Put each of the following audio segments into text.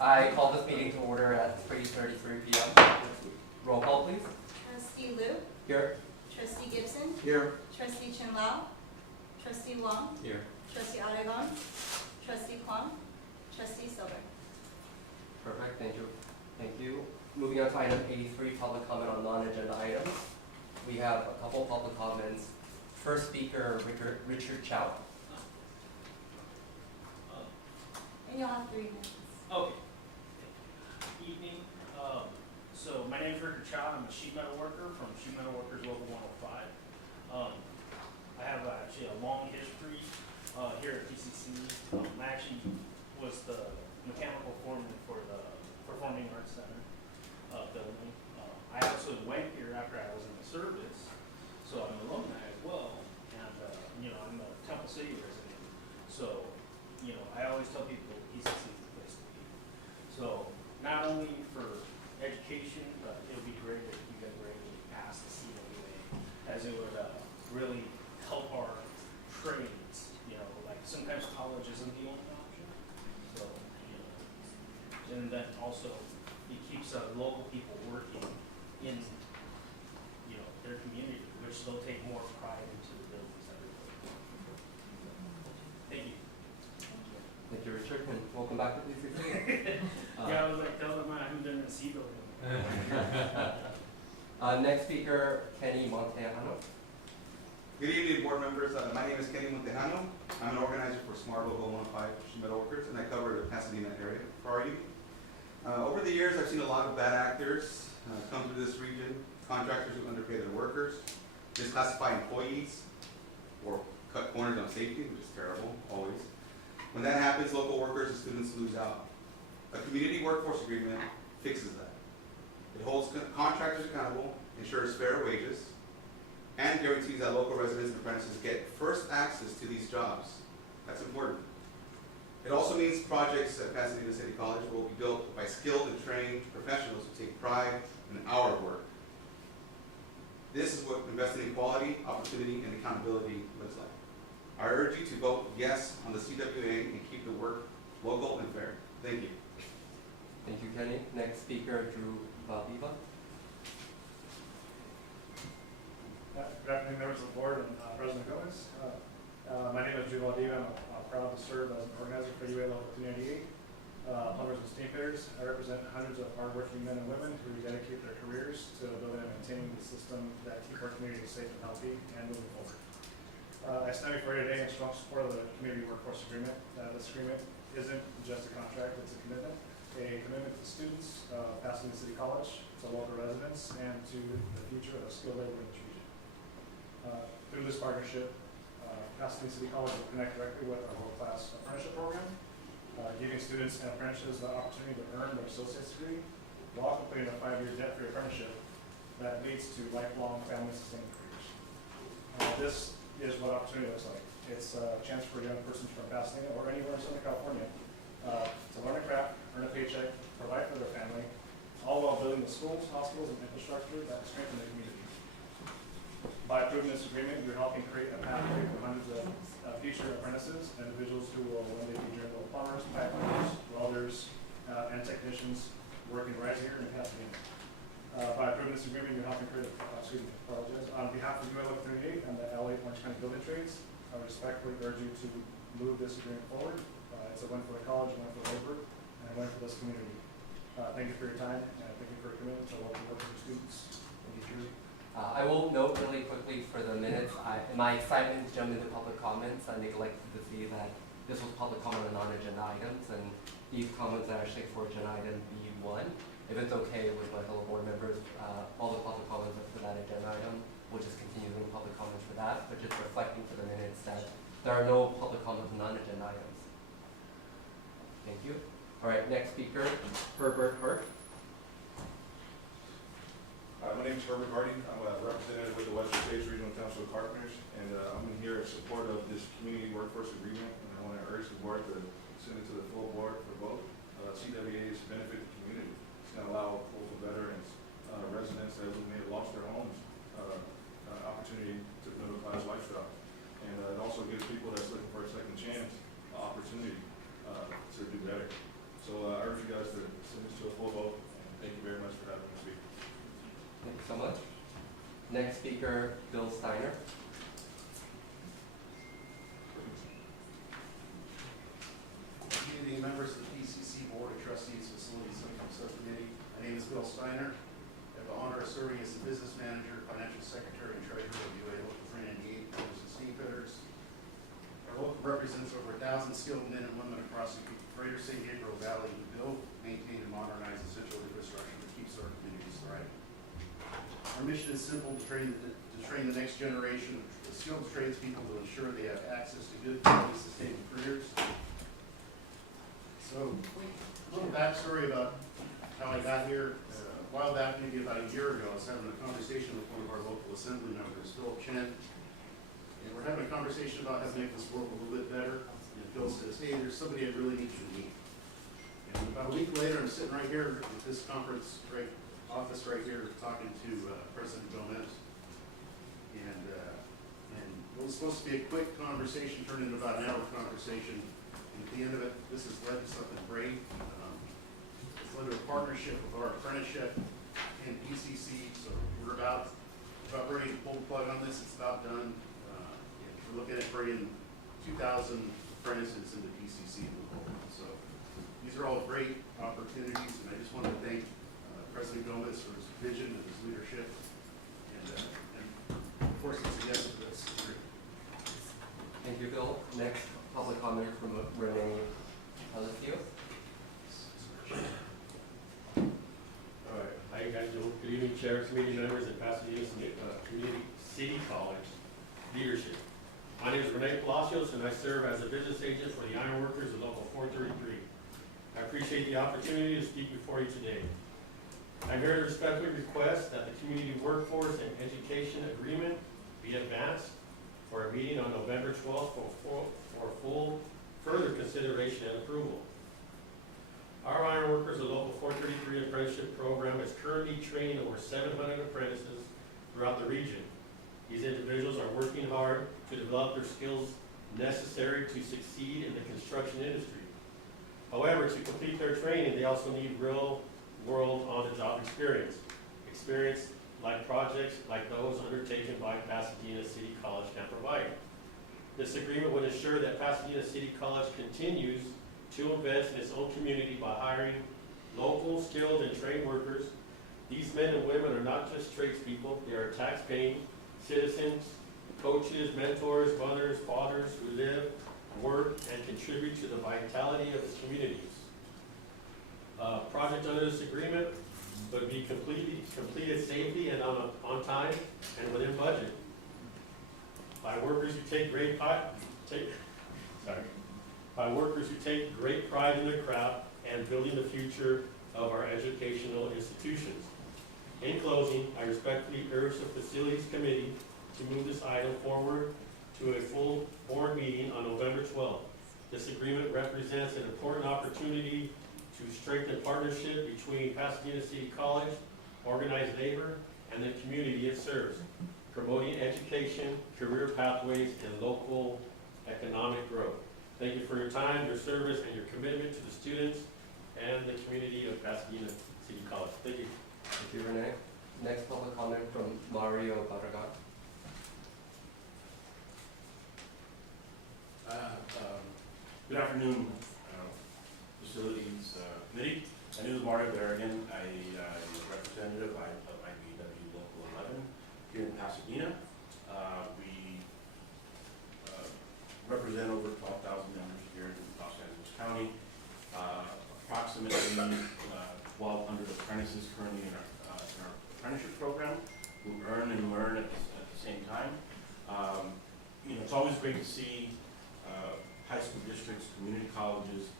I call this meeting to order at 3:33 p.m. Roll call, please. Trustee Liu, Here. Trustee Gibson, Here. Trustee Chin Lau, Trustee Wong, Here. Trustee Aragon, Trustee Kwong, Trustee Silver. Perfect, thank you. Thank you. Moving on to item 83, public comment on non-agenda items. We have a couple public comments. First speaker, Richard Chow. And you'll have 3 minutes. Okay. Evening. So my name is Richard Chow. I'm a sheet metal worker from Sheet Metal Workers Local 105. I have actually a long history here at PCC. I actually was the mechanical foreman for the Performing Arts Center building. I actually went here after I was in the service, so I'm an alumni as well. And I'm a Temple City resident. So I always tell people PCC is the place to be. So not only for education, but it would be great if you guys were able to pass the CWA, as it would really help our trades. Like sometimes college isn't the only option. So and then also it keeps local people working in their community, which they'll take more pride into the buildings that they're building. Thank you. Thank you, Richard, and welcome back to PCC. Yeah, I was like, tell them I haven't been in the C building. Next speaker, Kenny Montejano. Good evening, board members. My name is Kenny Montejano. I'm an organizer for Smart Local 105 Sheet Metal Workers, and I cover the Pasadena area for our union. Over the years, I've seen a lot of bad actors come through this region, contractors who underpay their workers, misclassify employees, or cut corners on safety, which is terrible, always. When that happens, local workers and students lose out. A community workforce agreement fixes that. It holds contractors accountable, ensures fair wages, and guarantees that local residents and apprentices get first access to these jobs. That's important. It also means projects at Pasadena City College will be built by skilled and trained professionals who take pride in our work. This is what investing in quality, opportunity, and accountability looks like. I urge you to vote yes on the CWA and keep the work local and fair. Thank you. Thank you, Kenny. Next speaker, Drew Valdiva. Good afternoon, members of the board and President Gomez. My name is Drew Valdiva. I'm proud to serve as an organizer for UA Local 298, Plumbers and Steam Fitters. I represent hundreds of hardworking men and women who dedicate their careers to building and maintaining the system that keep our community safe and healthy and moving forward. I stand before you today in strong support of the Community Workforce Agreement. This agreement isn't just a contract, it's a commitment to students, Pasadena City College, to local residents, and to the future of skilled labor in this region. Through this partnership, Pasadena City College will connect directly with our world-class apprenticeship program, giving students and apprentices the opportunity to earn their associate's degree while completing a 5-year debt-free apprenticeship that leads to lifelong family-sustaining careers. This is what opportunity looks like. It's a chance for a young person from Pasadena or anywhere in Southern California to learn a craft, earn a paycheck, provide for their family, all while building the schools, hospitals, and infrastructure that strengthen the community. By approving this agreement, you're helping create a pathway for hundreds of future apprentices, individuals who will one day be general plumbers, pipe fitters, welders, and technicians working right here in Pasadena. By approving this agreement, you're helping create on behalf of UA Local 38 and the LA Orange County Building Trades, I respectfully urge you to move this agreement forward. It's a win for the college, a win for labor, and a win for this community. Thank you for your time, and thank you for your commitment to local work for students. Thank you, Drew. I will note really quickly for the minutes, in my excitement to jump into public comments, I neglected to see that this was public comment on non-agenda items, and these comments are actually for agenda item B1. If it's okay with my fellow board members, all the public comments are for that agenda item. We'll just continue doing public comments for that, but just reflecting for the minutes that there are no public comments on non-agenda items. Thank you. All right, next speaker, Herbert Hart. My name is Herbert Harding. I'm a representative with the Western States Regional Council of Carpenters, and I'm here in support of this Community Workforce Agreement, and I want to urge the board to send it to the full board for vote. CWA's benefit the community. It's going to allow local veterans, residents that may have lost their homes, opportunity to middle-class lifestyle. And it also gives people that's looking for a second chance opportunity to do better. So I urge you guys to full vote. And thank you very much for having me speak. Thank you so much. Next speaker, Bill Steiner. Good evening, members of the PCC Board of Trustees Facilities Subcommittee. My name is Bill Steiner. I have the honor of serving as the business manager, financial secretary, and treasurer of UA Local 398 Plumbers and Steamfitters. Our local represents over 1,000 skilled men and women across the greater San Gabriel Valley who build, maintain, and modernize essential infrastructure that keeps our communities thriving. Our mission is simple: to train the next generation of skilled tradespeople to ensure they have access to good, quality, sustainable careers. So, a little backstory about how I got here. A while back, maybe about a year ago, I was having a conversation with one of our local assembly members, Phil Chen. And we're having a conversation about how to make this world a little bit better. And Phil says, hey, there's somebody I really need you to meet. And about a week later, I'm sitting right here at this conference, office right here, talking to President Gomez. And it was supposed to be a quick conversation, turned into about an hour conversation. And at the end of it, this has led to something great. It's led to a partnership with our apprenticeship and PCC. So we're about ready to pull the plug on this. It's about done. We're looking at bringing 2,000 apprentices into PCC. So these are all great opportunities, and I just want to thank President Gomez for his vision and his leadership. And of course, it's a yes to this. Thank you, Bill. Next, public comment from Renee Alessio. All right, how you guys doing? Good evening, Chair, committee members, and Pasadena Community City College leadership. My name is Renee Palacios, and I serve as a business agent for the Iron Workers of Local 433. I appreciate the opportunity to speak before you today. I'm here to respectfully request that the Community Workforce and Education Agreement be advanced for a meeting on November 12th for full further consideration and approval. Our Iron Workers of Local 433 apprenticeship program is currently training over 700 apprentices throughout the region. These individuals are working hard to develop their skills necessary to succeed in the construction industry. However, to complete their training, they also need real-world on-the-job experience like projects like those undertaken by Pasadena City College can provide. This agreement would ensure that Pasadena City College continues to invest in its own community by hiring local, skilled, and trained workers. These men and women are not just tradespeople, they are tax-paying citizens, coaches, mentors, mothers, fathers who live, work, and contribute to the vitality of its communities. Project under this agreement would be completed safely and on time and within budget by workers who take great pride in their craft and building the future of our educational institutions. In closing, I respectfully urge the Facilities Committee to move this item forward to a full board meeting on November 12th. This agreement represents an important opportunity to strengthen partnership between Pasadena City College, organized labor, and the community it serves, promoting education, career pathways, and local economic growth. Thank you for your time, your service, and your commitment to the students and the community of Pasadena City College. Thank you. Thank you, Renee. Next, public comment from Mario Barragan. Good afternoon, Facilities Committee. My name is Mario Barragan. I am a representative of IBW Local 11 here in Pasadena. We represent over 12,000 members here in Los Angeles County. Approximately 1,200 apprentices currently in our apprenticeship program who earn and learn at the same time. It's always great to see high school districts, community colleges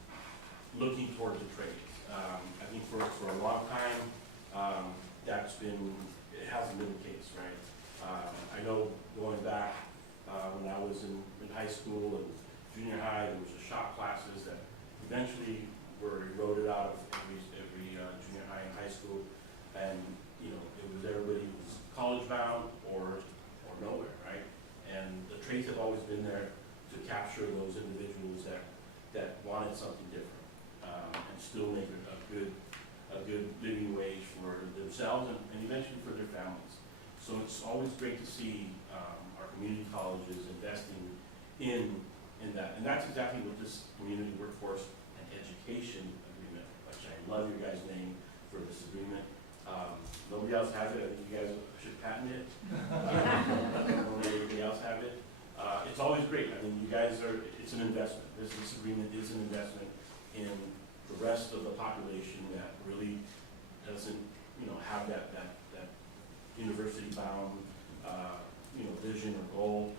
looking towards the trades. I think for a long time, it hasn't been the case, right? I know going back when I was in high school and junior high, there was the shop classes that eventually were eroded out of every junior high and high school, and it was everybody was college bound or nowhere, right? And the trades have always been there to capture those individuals that wanted something different and still make a a good living wage for themselves and eventually for their families. So it's always great to see our community colleges investing in that. And that's exactly what this community workforce and education agreement, which I love your guys' name for this agreement. Nobody else has it. I think you guys should patent it. Don't let anybody else have it. It's always great. I mean, you guys are, it's an investment. This agreement is an investment in the rest of the population that really doesn't, have that university-bound, vision or goal.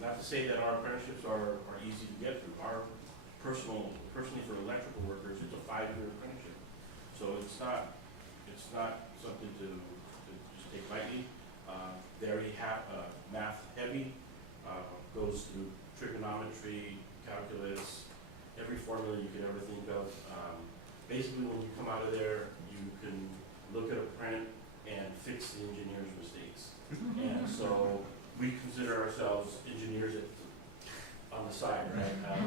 Not to say that our apprenticeships are easy to get through. Personally for electrical workers, it's a 5-year apprenticeship. So it's not something to just take lightly. Very math heavy, goes through trigonometry, calculus, every formula you could ever think of. Basically, when you come out of there, you can look at a print and fix the engineer's mistakes. And so we consider ourselves engineers on the side, right?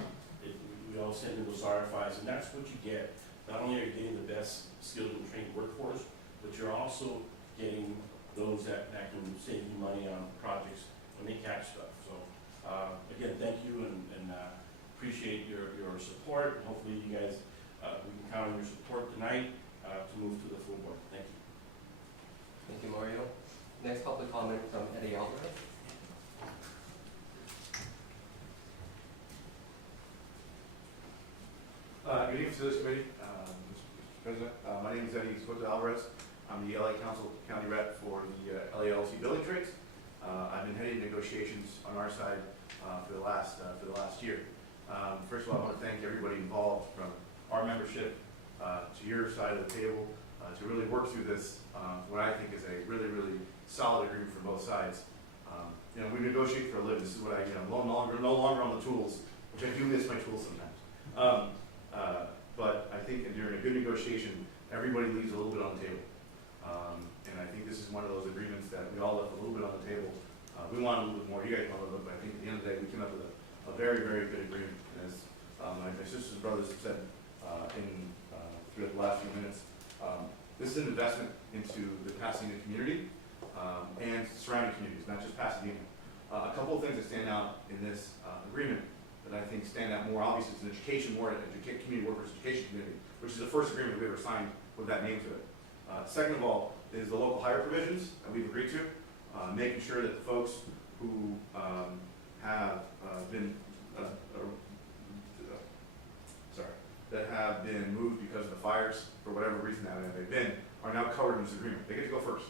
We all send in those RFIs, and that's what you get. Not only are you getting the best skilled and trained workforce, but you're also getting those that can save you money on projects when they catch stuff. So again, thank you and appreciate your support. Hopefully you guys, we can count on your support tonight to move to the full board. Thank you. Thank you, Mario. Next public comment from Eddie Alvarez. Good evening to this committee, Mr. President. My name is Eddie Alvarez. I'm the LA County Rep for the LALC Building Trades. I've been heading negotiations on our side for the last year. First of all, I want to thank everybody involved, from our membership to your side of the table, to really work through this, what I think is a really, really solid agreement for both sides. We negotiate for a living. This is what I, no longer on the tools, which I do miss my tools sometimes. But I think during a good negotiation, everybody leaves a little bit on the table. And I think this is one of those agreements that we all left a little bit on the table. We want a little bit more, you guys want a little bit, but I think at the end of the day, we came up with a very, very good agreement. And as my sisters and brothers have said through the last few minutes, this is an investment into the Pasadena community and surrounding communities, not just Pasadena. A couple of things that stand out in this agreement that I think stand out more obviously is an education, community workers education community, which is the first agreement we ever signed with that name to it. Second of all is the local hire provisions that we've agreed to, making sure that the folks who have been moved because of the fires, for whatever reason that they've been, are now covered in this agreement. They get to go first.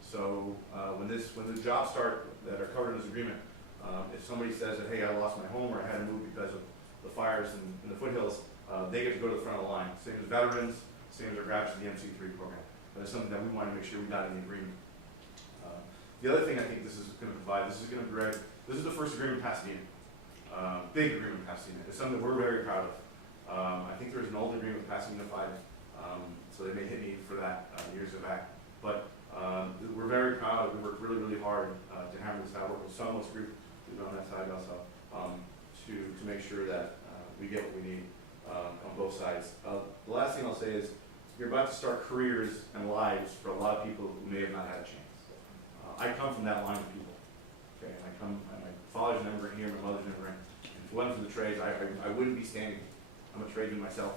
So when the jobs start that are covered in this agreement, if somebody says that, hey, I lost my home or I had to move because of the fires in the foothills, they get to go to the front of the line. Same as veterans, same as our graduates in the MC3 program. That's something that we want to make sure we got in the agreement. The other thing I think this is going to provide, this is the first agreement in Pasadena. Big agreement in Pasadena. It's something that we're very proud of. I think there was an old agreement with Pasadena 5, so they may hit me for that years back. But we're very proud. We worked really, really hard to hammer this out. Work with Someone's group who's on that side also to make sure that we get what we need on both sides. The last thing I'll say is you're about to start careers and lives for a lot of people who may have not had a chance. I come from that line of people. Okay, my father's an immigrant here, my mother's an immigrant. And if it wasn't for the trades, I wouldn't be standing. I'm a tradesman myself.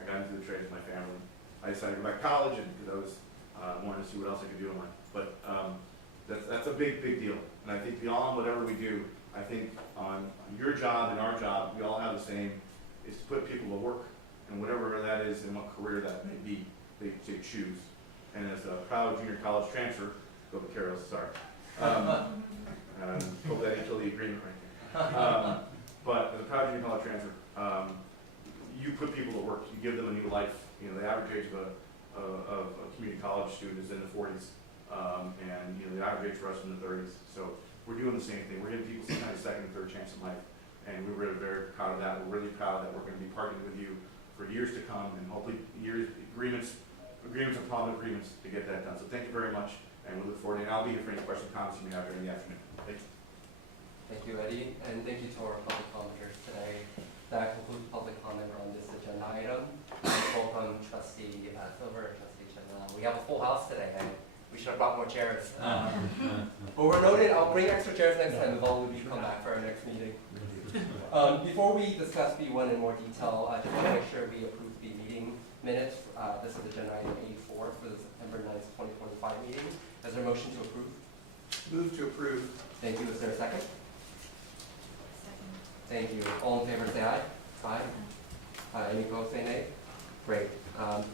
I got into the trades with my family. I decided to go back to college because I wanted to see what else I could do in life. But that's a big, big deal. And I think beyond whatever we do, I think on your job and our job, we all have the same, is to put people to work. And whatever that is and what career that may be, they choose. And as a proud junior college transfer, go to Carol's, sorry. Hope that until the agreement right there. But as a proud junior college transfer, you put people to work, you give them a new life. The average age of a community college student is in the 40s, and the average age for us is in the 30s. So we're doing the same thing. We're giving people some kind of second and third chance in life, and we're really very proud of that. We're really proud that we're going to be partnering with you for years to come, and hopefully agreements upon agreements to get that done. So thank you very much, and we look forward to it. And I'll be here for any questions and comments you may have during the afternoon. Thank you. Thank you, Eddie, and thank you to our public commenters today. That concludes public comment on this agenda item. I welcome Trustee Silver and Trustee Chen. We have a full house today. We should have brought more chairs. But we're noted. I'll bring extra chairs next time as long as you come back for our next meeting. Before we discuss B1 in more detail, I just want to make sure we approve the meeting minutes. This is agenda item 84 for the September 9th, 2025 meeting. Is there a motion to approve? Move to approve. Thank you. Is there a second? Second. Thank you. All in favor say aye. Aye. Any opposed say nay. Great.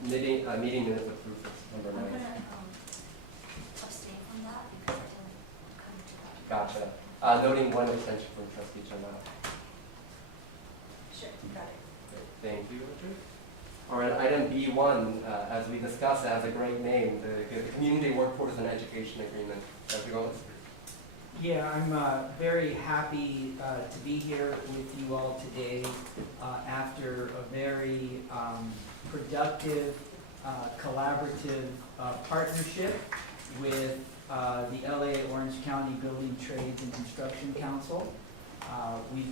Meeting minutes approved for September I'm 9th. gonna abstain from that because I didn't come to that. Gotcha. Noting one abstention from Trustee Chen. Sure, got it. Great. Thank you, Richard. All right, item B1, as we discussed, it has a great name, the Community Workforce and Education Agreement. Dr. Gomez? Yeah, I'm very happy to be here with you all today after a very productive, collaborative partnership with the LA Orange County Building Trades and Construction Council. We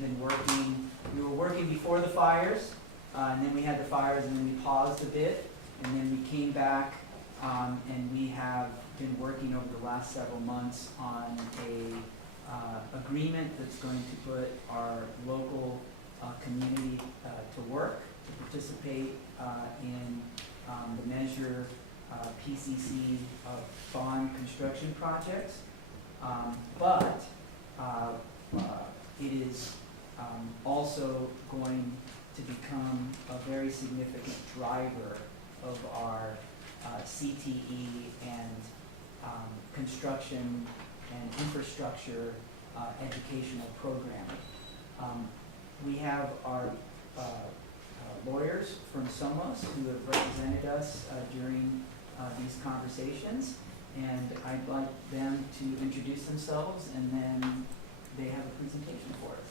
were working before the fires, and then we had the fires, and then we paused a bit, and then we came back, and we have been working over the last several months on a agreement that's going to put our local community to work, to participate in the measure PCC bond construction projects. But it is also going to become a very significant driver of our CTE and construction and infrastructure educational programming. We have our lawyers from Somos who have represented us during these conversations, and I'd like them to introduce themselves, and then they have a presentation for us.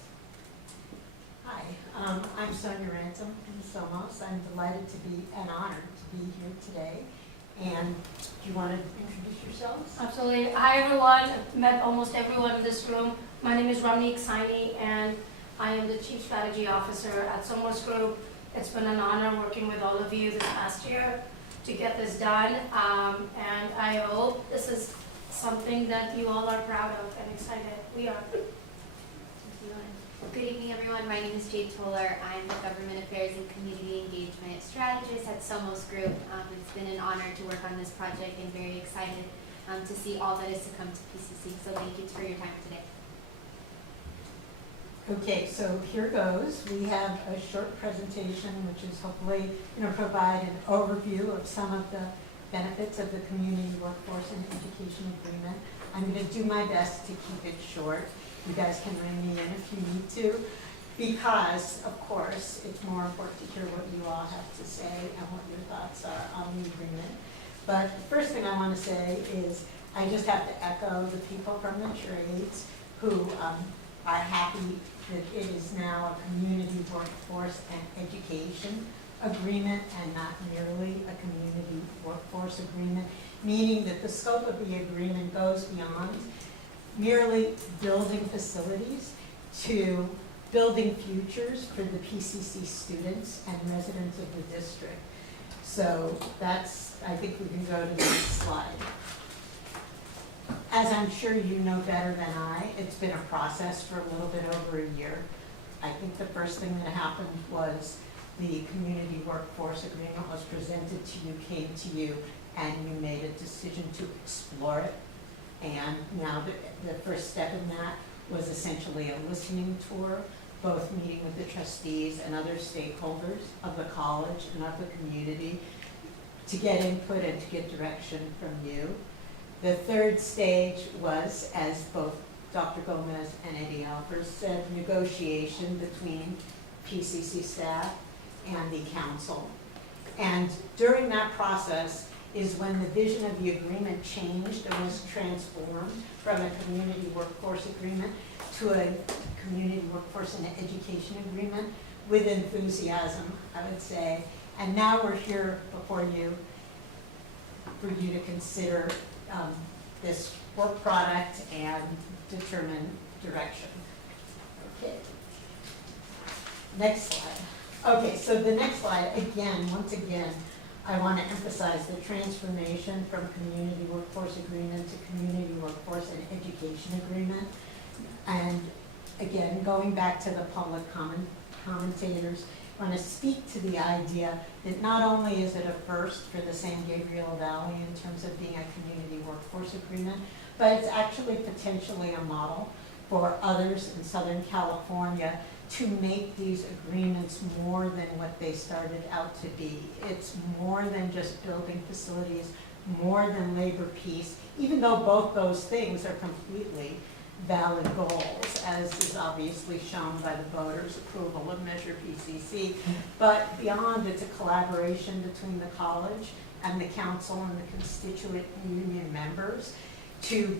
Hi, I'm Sonia Ransom in Somos. I'm delighted to be, and honored to be here today. And do you want to introduce yourselves? Absolutely. Hi everyone. I've met almost everyone in this room. My name is Ramneek Saini and I am the Chief Strategy Officer at Somos Group. It's been an honor working with all of you this past year to get this done. And I hope this is something that you all are proud of and excited. We are. Good evening, everyone. My name is Jade Toller. I'm the Government Affairs and Community Engagement Strategist at Somos Group. It's been an honor to work on this project and very excited to see all that is to come to PCC. So thank you for your time today. Okay, so here goes. We have a short presentation which is hopefully provide an overview of some of the benefits of the Community Workforce and Education Agreement. I'm going to do my best to keep it short. You guys can ring me in if you need to, because, of course, it's more important to hear what you all have to say and what your thoughts are on the agreement. But the first thing I want to say is I just have to echo the people from the trades who are happy that it is now a community workforce and education agreement and not merely a community workforce agreement, meaning that the scope of the agreement goes beyond merely building facilities to building futures for the PCC students and residents of the district. So that's, I think we can go to the next slide. As I'm sure you know better than I, it's been a process for a little bit over a year. I think the first thing that happened was the Community Workforce Agreement was presented to you, came to you, and you made a decision to explore it. And now the first step in that was essentially a listening tour, both meeting with the trustees and other stakeholders of the college and of the community to get input and to get direction from you. The third stage was, as both Dr. Gomez and Eddie Alpers said, negotiation between PCC staff and the council. And during that process is when the vision of the agreement changed and was transformed from a community workforce agreement to a community workforce and education agreement with enthusiasm, I would say. And now we're here before you for you to consider this work product and determine direction. Okay. Next slide. Okay, so the next slide, again, once again, I want to emphasize the transformation from community workforce agreement to community workforce and education agreement. And again, going back to the public commentators, I want to speak to the idea that not only is it a first for the San Gabriel Valley in terms of being a community workforce agreement, but it's actually potentially a model for others in Southern California to make these agreements more than what they started out to be. It's more than just building facilities, more than labor peace, even though both those things are completely valid goals, as is obviously shown by the voters' approval of Measure PCC. But beyond, it's a collaboration between the college and the council and the constituent union members to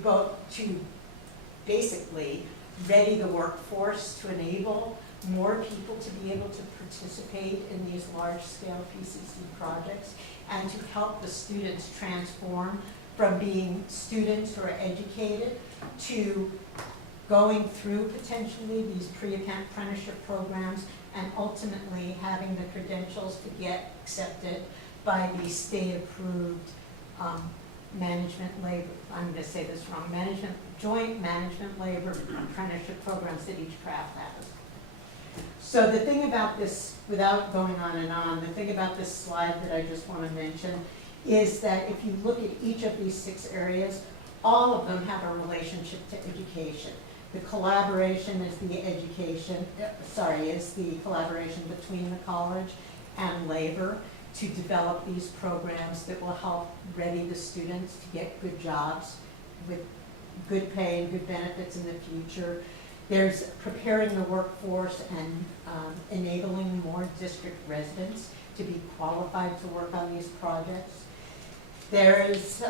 basically ready the workforce to enable more people to be able to participate in these large-scale PCC projects and to help the students transform from being students who are educated to going through potentially these pre-apprenticeship programs and ultimately having the credentials to get accepted by the state-approved management labor, I'm going to say this wrong, joint management labor apprenticeship programs that each craft has. So the thing about this, without going on and on, the thing about this slide that I just want to mention is that if you look at each of these 6 areas, all of them have a relationship to education. The collaboration is the collaboration between the college and labor to develop these programs that will help ready the students to get good jobs with good pay and good benefits in the future. There's preparing the workforce and enabling more district residents to be qualified to work on these projects. There is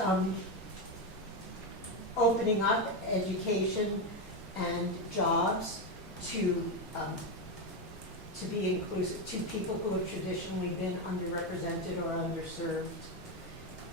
opening up education and jobs to be inclusive to people who have traditionally been underrepresented or underserved.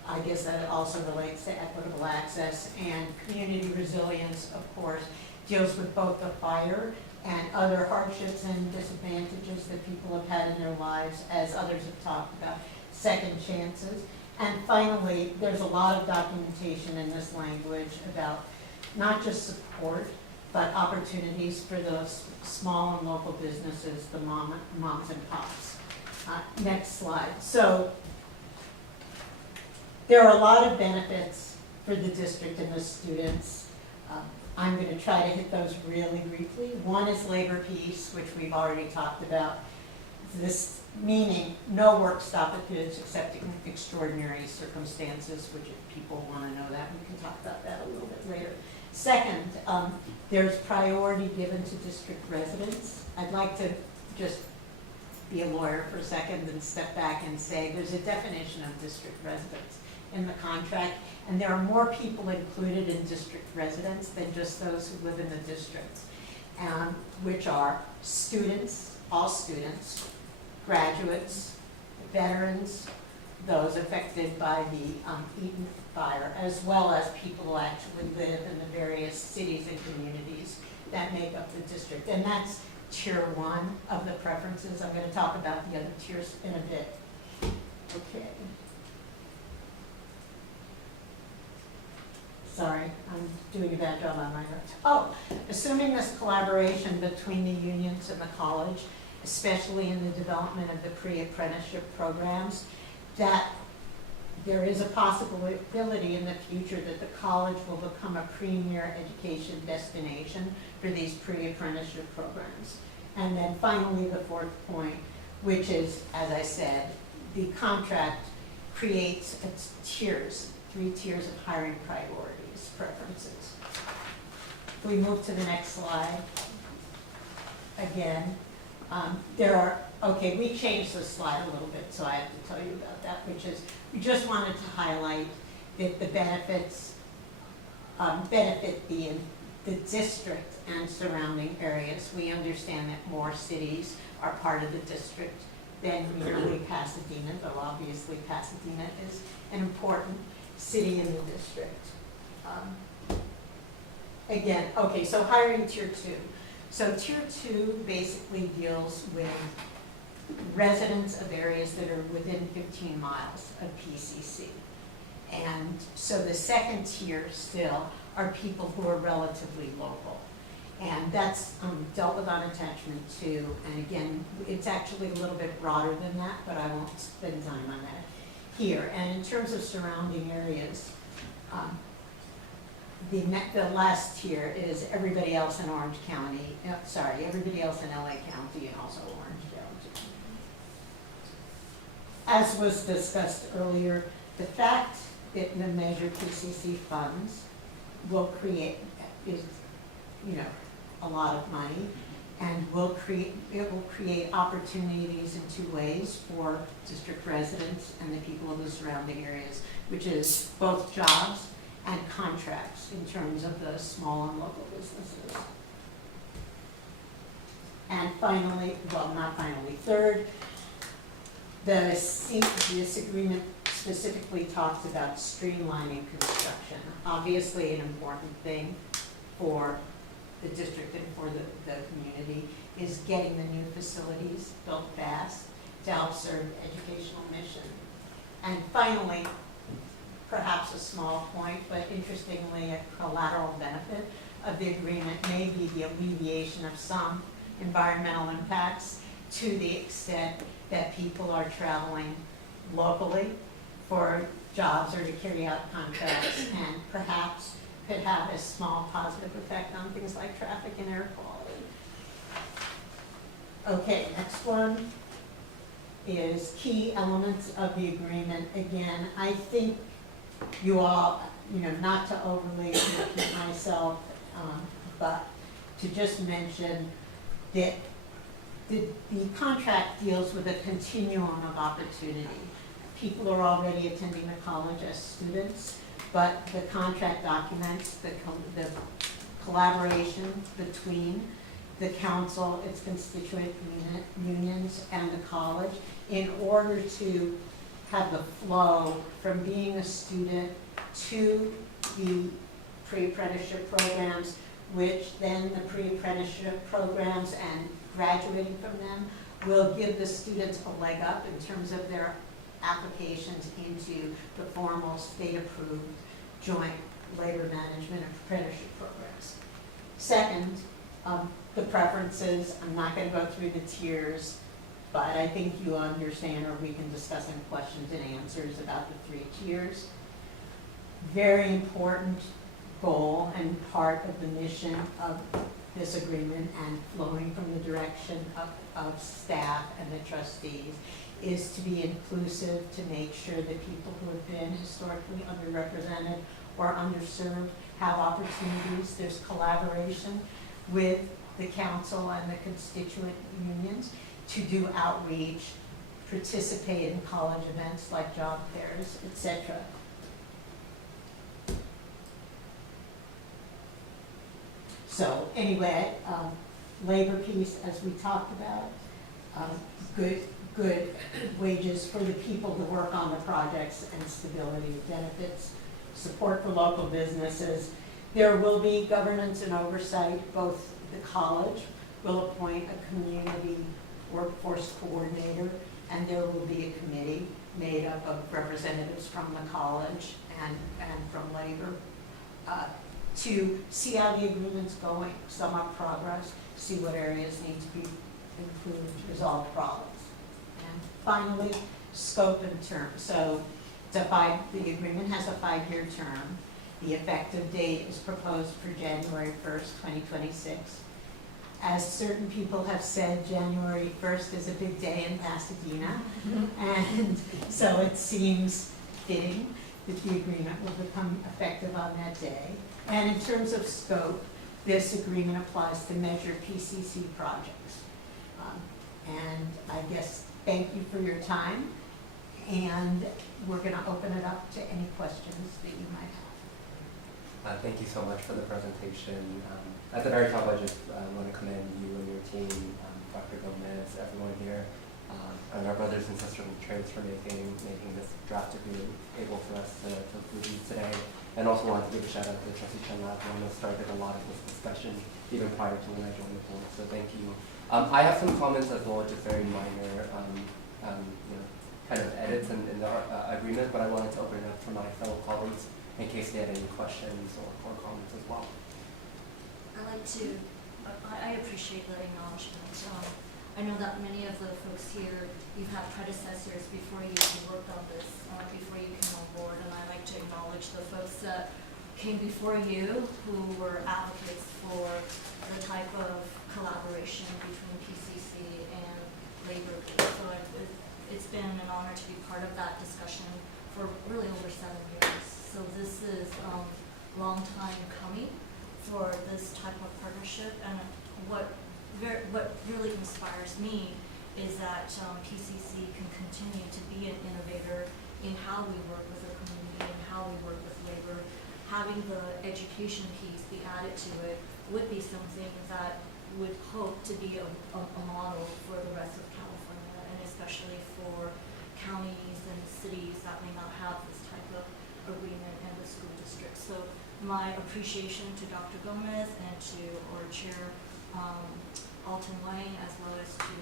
I guess that also relates to equitable access, and community resilience, of course, deals with both the fire and other hardships and disadvantages that people have had in their lives, as others have talked about, second chances. And finally, there's a lot of documentation in this language about not just support, but opportunities for those small and local businesses, the moms and pops. Next slide. So there are a lot of benefits for the district and the students. I'm going to try to hit those really briefly. One is labor peace, which we've already talked about. This meaning no work stoppages except in extraordinary circumstances, which if people want to know that, we can talk about that a little bit later. Second, there's priority given to district residents. I'd like to just be a lawyer for a second and step back and say there's a definition of district residents in the contract, and there are more people included in district residents than just those who live in the district, which are students, all students, graduates, veterans, those affected by the Eaton fire, as well as people who actually live in the various cities and communities that make up the district. And that's tier 1 of the preferences. I'm going to talk about the other tiers in a bit. Okay. Sorry, I'm doing a bad job on my notes. Oh, assuming this collaboration between the unions and the college, especially in the development of the pre-apprenticeship programs, that there is a possibility in the future that the college will become a premier education destination for these pre-apprenticeship programs. And then finally, the 4th point, which is, as I said, the contract creates its tiers, 3 tiers of hiring priorities, preferences. If we move to the next slide, again, we changed this slide a little bit, so I have to tell you about that, which is, we just wanted to highlight that the benefits benefit the district and surrounding areas. We understand that more cities are part of the district than merely Pasadena, though obviously Pasadena is an important city in the district. So hiring tier 2. So tier 2 basically deals with residents of areas that are within 15 miles of PCC. And so the second tier still are people who are relatively local. And that's dealt with on attachment 2. And again, it's actually a little bit broader than that, but I won't spend time on that here. And in terms of surrounding areas, the last tier is everybody else in Orange County, everybody else in LA County and also Orange County. As was discussed earlier, the fact that the measure PCC funds will create, a lot of money, and it will create opportunities in 2 ways for district residents and the people of the surrounding areas, which is both jobs and contracts in terms of the small and local businesses. And finally, well, not finally, third, this agreement specifically talks about streamlining construction. Obviously, an important thing for the district and for the community is getting the new facilities built fast to help serve the educational mission. And finally, perhaps a small point, but interestingly, a collateral benefit of the agreement may be the alleviation of some environmental impacts to the extent that people are traveling locally for jobs or to carry out contracts, and perhaps could have a small positive effect on things like traffic and air quality. Okay, next one is key elements of the agreement. Again, I think you all, not to overly repeat myself, but to just mention that the contract deals with a continuum of opportunity. People are already attending the college as students, but the contract documents the collaboration between the council, its constituent unions, and the college in order to have the flow from being a student to the pre-apprenticeship programs, which then the pre-apprenticeship programs and graduating from them will give the students a leg up in terms of their applications into the formal state-approved joint labor management and apprenticeship programs. Second, the preferences. I'm not going to go through the tiers, but I think you understand, or we can discuss in questions and answers about the 3 tiers. Very important goal and part of the mission of this agreement and flowing from the direction of staff and the trustees is to be inclusive, to make sure that people who have been historically underrepresented or underserved have opportunities. There's collaboration with the council and the constituent unions to do outreach, participate in college events like job fairs, etc. So anyway, labor piece, as we talked about, good wages for the people who work on the projects and stability of benefits, support for local businesses. There will be governance and oversight. Both the college will appoint a community workforce coordinator, and there will be a committee made up of representatives from the college and from labor to see how the agreement's going, sum up progress, see what areas need to be improved, resolve problems. And finally, scope and term. So the agreement has a 5-year term. The effective date is proposed for January 1st, 2026. As certain people have said, January 1st is a big day in Pasadena. And so it seems fitting that the agreement will become effective on that day. And in terms of scope, this agreement applies to measure PCC projects. And I guess thank you for your time. And we're going to open it up to any questions that you might have. Thank you so much for the presentation. At the very top, I just want to commend you and your team, Dr. Gomez, everyone here, and our brothers and sisters in trades for making this draft agreement able for us to review today. And also wanted to give a shout out to Trustee Chen Lab, who started a lot of this discussion even prior to when I joined the board, so thank you. I have some comments as well, just very minor, kind of edits in the agreement, but I wanted to open it up for my fellow colleagues in case they had any questions or comments as well. I appreciate the acknowledgement. I know that many of the folks here, you've had predecessors before you who worked on this, before you came on board, and I like to acknowledge the folks that came before you who were advocates for the type of collaboration between PCC and labor groups. So it's been an honor to be part of that discussion for really over 7 years. So this is long time coming for this type of partnership, and what really inspires me is that PCC can continue to be an innovator in how we work with our community and how we work with labor. Having the education piece be added to it would be something that would hope to be a model for the rest of California, and especially for counties and cities that may not have this type of agreement and the school district. So my appreciation to Dr. Gomez and to our chair, Alton Wang, as well as to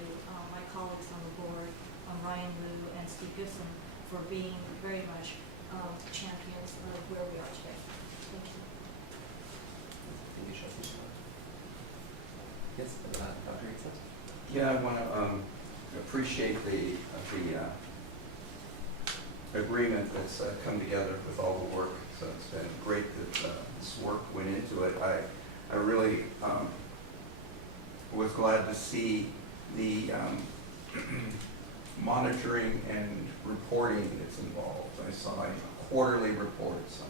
my colleagues on the board, Ryan Liu and Steve Gibson, for being very much champions of where we are today. Thank you. Thank you, Trustee Chen. Yes, Dr. Hickson? Yeah, I want to appreciate the agreement that's come together with all the work. So it's been great that this work went into it. I really was glad to see the monitoring and reporting that's involved. I saw quarterly reports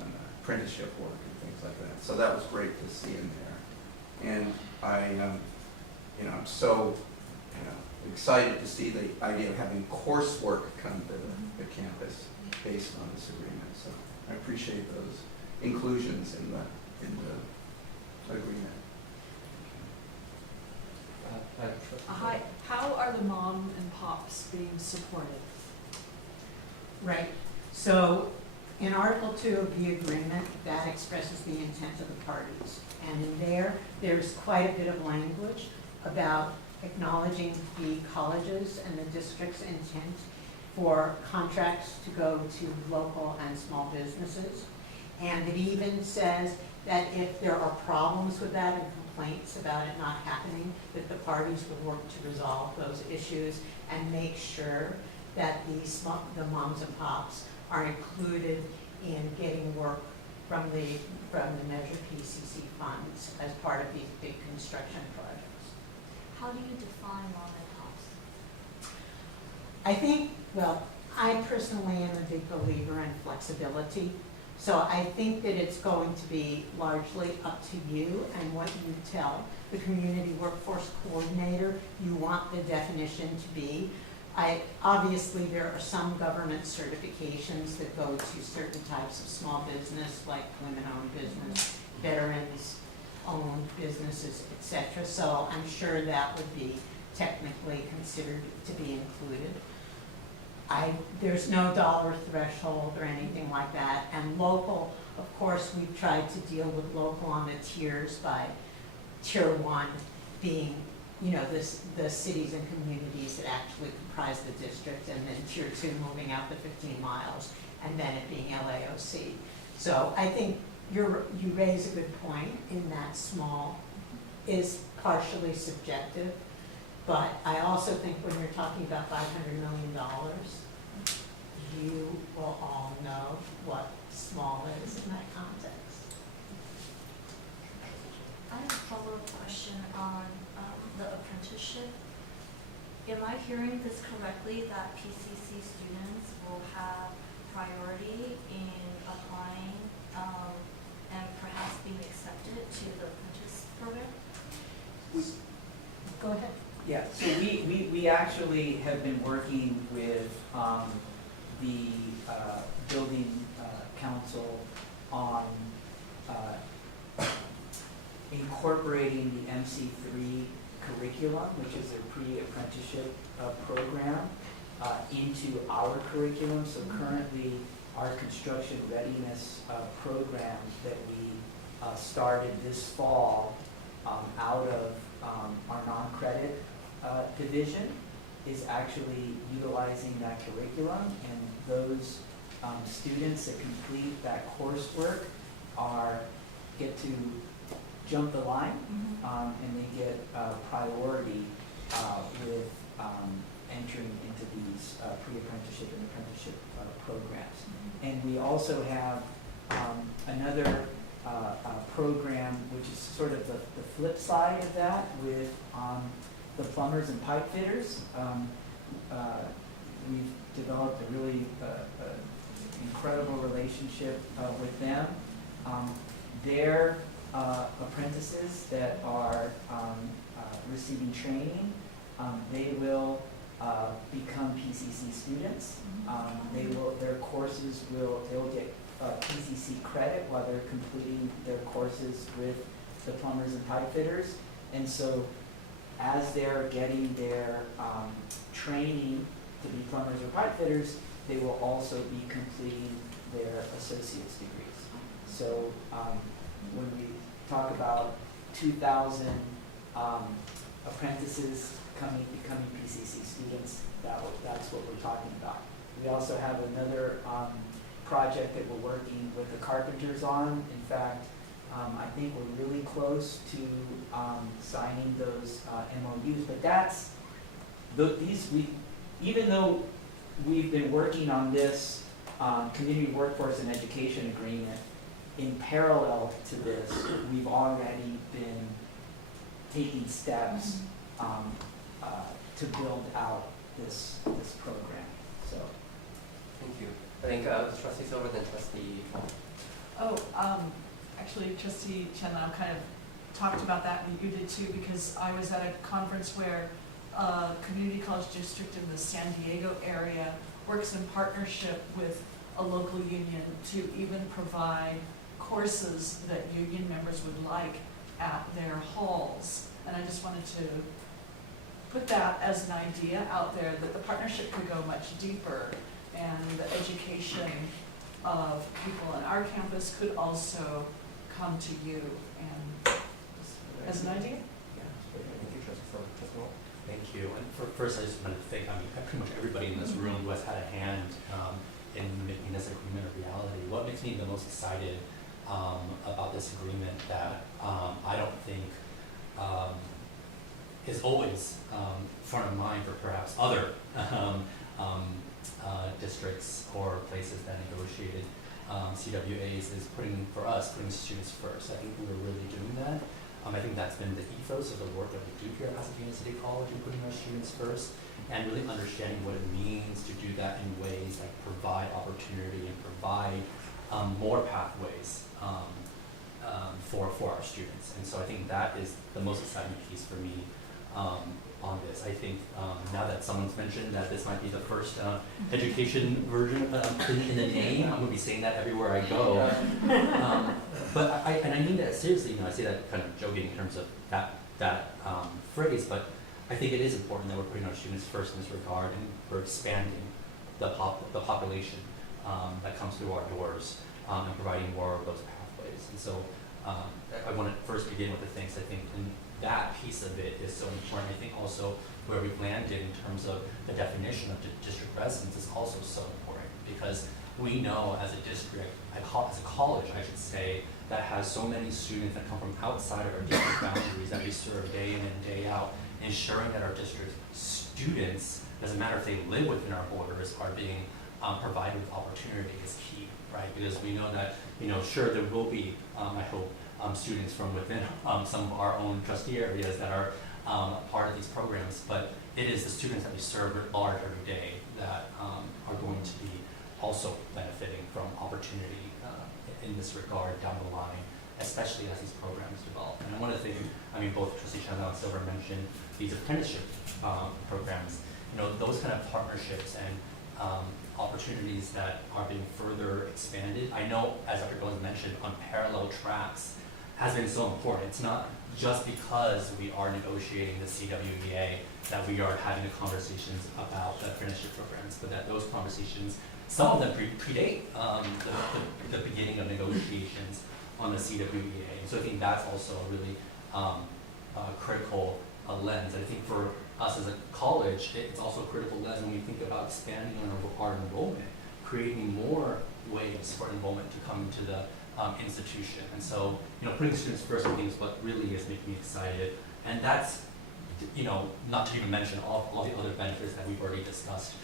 on apprenticeship work and things like that. So that was great to see in there. And I'm so excited to see the idea of having coursework come to the campus based on this agreement. So I appreciate those inclusions in the agreement. Hi, how are the mom and pops being supported? Right. So in Article 2 of the agreement, that expresses the intent of the parties. And in there's quite a bit of language about acknowledging the colleges and the district's intent for contracts to go to local and small businesses. And it even says that if there are problems with that and complaints about it not happening, that the parties would work to resolve those issues and make sure that the moms and pops are included in getting work from the Measure PCC funds as part of these big construction projects. How do you define mom and pops? I think, well, I personally am a big believer in flexibility. So I think that it's going to be largely up to you and what you tell the community workforce coordinator you want the definition to be. Obviously, there are some government certifications that go to certain types of small business, like women-owned business, veterans-owned businesses, etc. So I'm sure that would be technically considered to be included. There's no dollar threshold or anything like that. And local, of course, we've tried to deal with local on the tiers by tier 1 being, the cities and communities that actually comprise the district, and then tier 2 moving out the 15 miles, and then it being LAOC. So I think you raise a good point in that small is partially subjective, but I also think when you're talking about $500 million, you will all know what small is in that context. I have a follow-up question on the apprenticeship. Am I hearing this correctly, that PCC students will have priority in applying and perhaps being accepted to the apprentice program? Go ahead. Yeah, so we actually have been working with the building council on incorporating the MC3 curriculum, which is a pre-apprenticeship program, into our curriculum. So currently, our construction readiness program that we started this fall out of our non-credit division is actually utilizing that curriculum, and those students that complete that coursework get to jump the line, and they get priority with entering into these pre-apprenticeship and apprenticeship programs. And we also have another program, which is sort of the flip side of that, with the plumbers and pipe fitters. We've developed a really incredible relationship with them. Their apprentices that are receiving training, they will become PCC students. Their courses they'll get PCC credit while they're completing their courses with the plumbers and pipe fitters. And so as they're getting their training to be plumbers or pipe fitters, they will also be completing their associate's degrees. So when we talk about 2,000 apprentices becoming PCC students, that's what we're talking about. We also have another project that we're working with the carpenters on. In fact, I think we're really close to signing those MOUs. But even though we've been working on this community workforce and education agreement, in parallel to this, we've already been taking steps to build out this program. So, Thank you. I think Trustee Silver, then Trustee Hall. Actually, Trustee Chen and I kind of talked about that, and you did too, because I was at a conference where a community college district in the San Diego area works in partnership with a local union to even provide courses that union members would like at their halls. And I just wanted to put that as an idea out there, that the partnership could go much deeper, and the education of people on our campus could also come to you, and as an idea. Thank you, Trustee Silver. Trustee Hall. Thank you. And first, I just want to thank pretty much everybody in this room who has had a hand in making this agreement a reality. What makes me the most excited about this agreement that I don't think is always front of mind for perhaps other districts or places that negotiated CWAs is putting students first. I think we're really doing that. I think that's been the ethos of the work that we do here at Pasadena City College in putting our students first, and really understanding what it means to do that in ways that provide opportunity and provide more pathways for our students. And so I think that is the most exciting piece for me on this. I think now that someone's mentioned that this might be the first education version in the name, I'm going to be saying that everywhere I go. But I mean that seriously. I say that kind of joking in terms of that phrase, but I think it is important that we're putting our students first in this regard, and we're expanding the population that comes through our doors and providing more of those pathways. And so I want to first begin with the thanks. I think in that piece of it is so important. I think also where we've landed in terms of the definition of district residence is also so important, because we know as a district, as a college, I should say, that has so many students that come from outside of our district boundaries that we serve day in and day out, ensuring that our district students, doesn't matter if they live within our borders, are being provided with opportunity is key, right? Because we know that, sure, there will be, I hope, students from within some of our own trustee areas that are part of these programs, but it is the students that we serve at large every day that are going to be also benefiting from opportunity in this regard down the line, especially as these programs develop. And I want to thank, both Trustee Chandler and Silver mentioned these apprenticeship programs. Those kind of partnerships and opportunities that are being further expanded. I know, as Dr. Goins mentioned, on parallel tracks has been so important. It's not just because we are negotiating the CWEA that we are having the conversations about the apprenticeship programs, but that those conversations, some of them predate the beginning of negotiations on the CWEA. And so I think that's also a really critical lens. I think for us as a college, it's also a critical lens when we think about expanding on our enrollment, creating more ways for enrollment to come to the institution. And so, putting students first, I think, is what really is making me excited. And that's, not to even mention all the other benefits that we've already discussed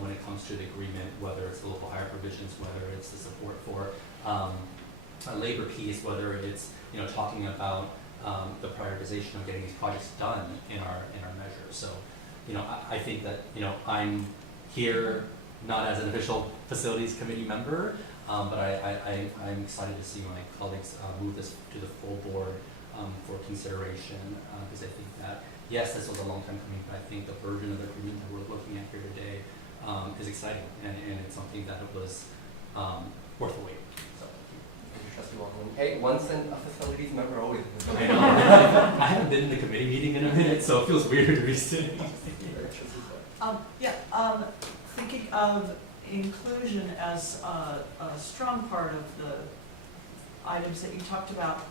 when it comes to the agreement, whether it's the local hire provisions, whether it's the support for a labor piece, whether it's, talking about the prioritization of getting these projects done in our measures. So, I think that, I'm here not as an official facilities committee member, but I'm excited to see my colleagues move this to the full board for consideration, because I think that, yes, this was a long time coming, but I think the version of the agreement that we're looking at here today is exciting, and it's something that it was worth the wait. So, Thank you, Trustee Walton. Hey, once a facilities member, always a I facilities know. member. I haven't been in the committee meeting in a minute, so it feels weird to be sitting. Thinking of inclusion as a strong part of the items that you talked about,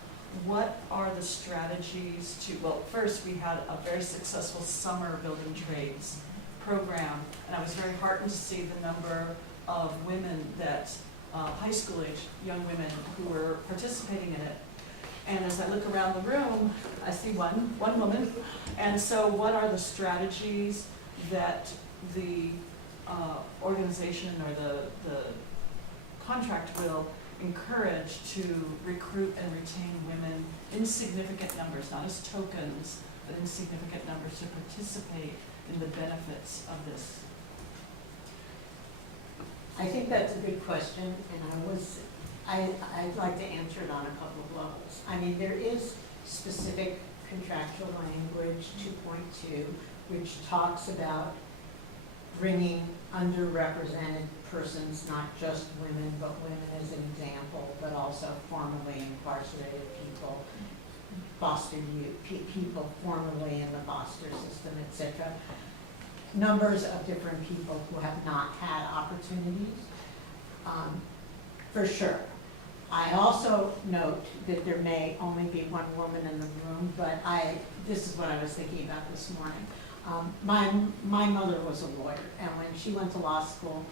what are the strategies to, well, first we had a very successful summer building trades program, and I was very heartened to see the number of women that, high school age young women who were participating in it. And as I look around the room, I see one woman. And so what are the strategies that the organization or the contract will encourage to recruit and retain women in significant numbers, not as tokens, but in significant numbers to participate in the benefits of this? I think that's a good question, and I'd like to answer it on a couple of levels. I mean, there is specific contractual language, 2.2, which talks about bringing underrepresented persons, not just women, but women as an example, but also formerly incarcerated people, foster youth, people formerly in the foster system, etc. Numbers of different people who have not had opportunities, for sure. I also note that there may only be one woman in the room, but this is what I was thinking about this morning. My mother was a lawyer, and when she went to law school,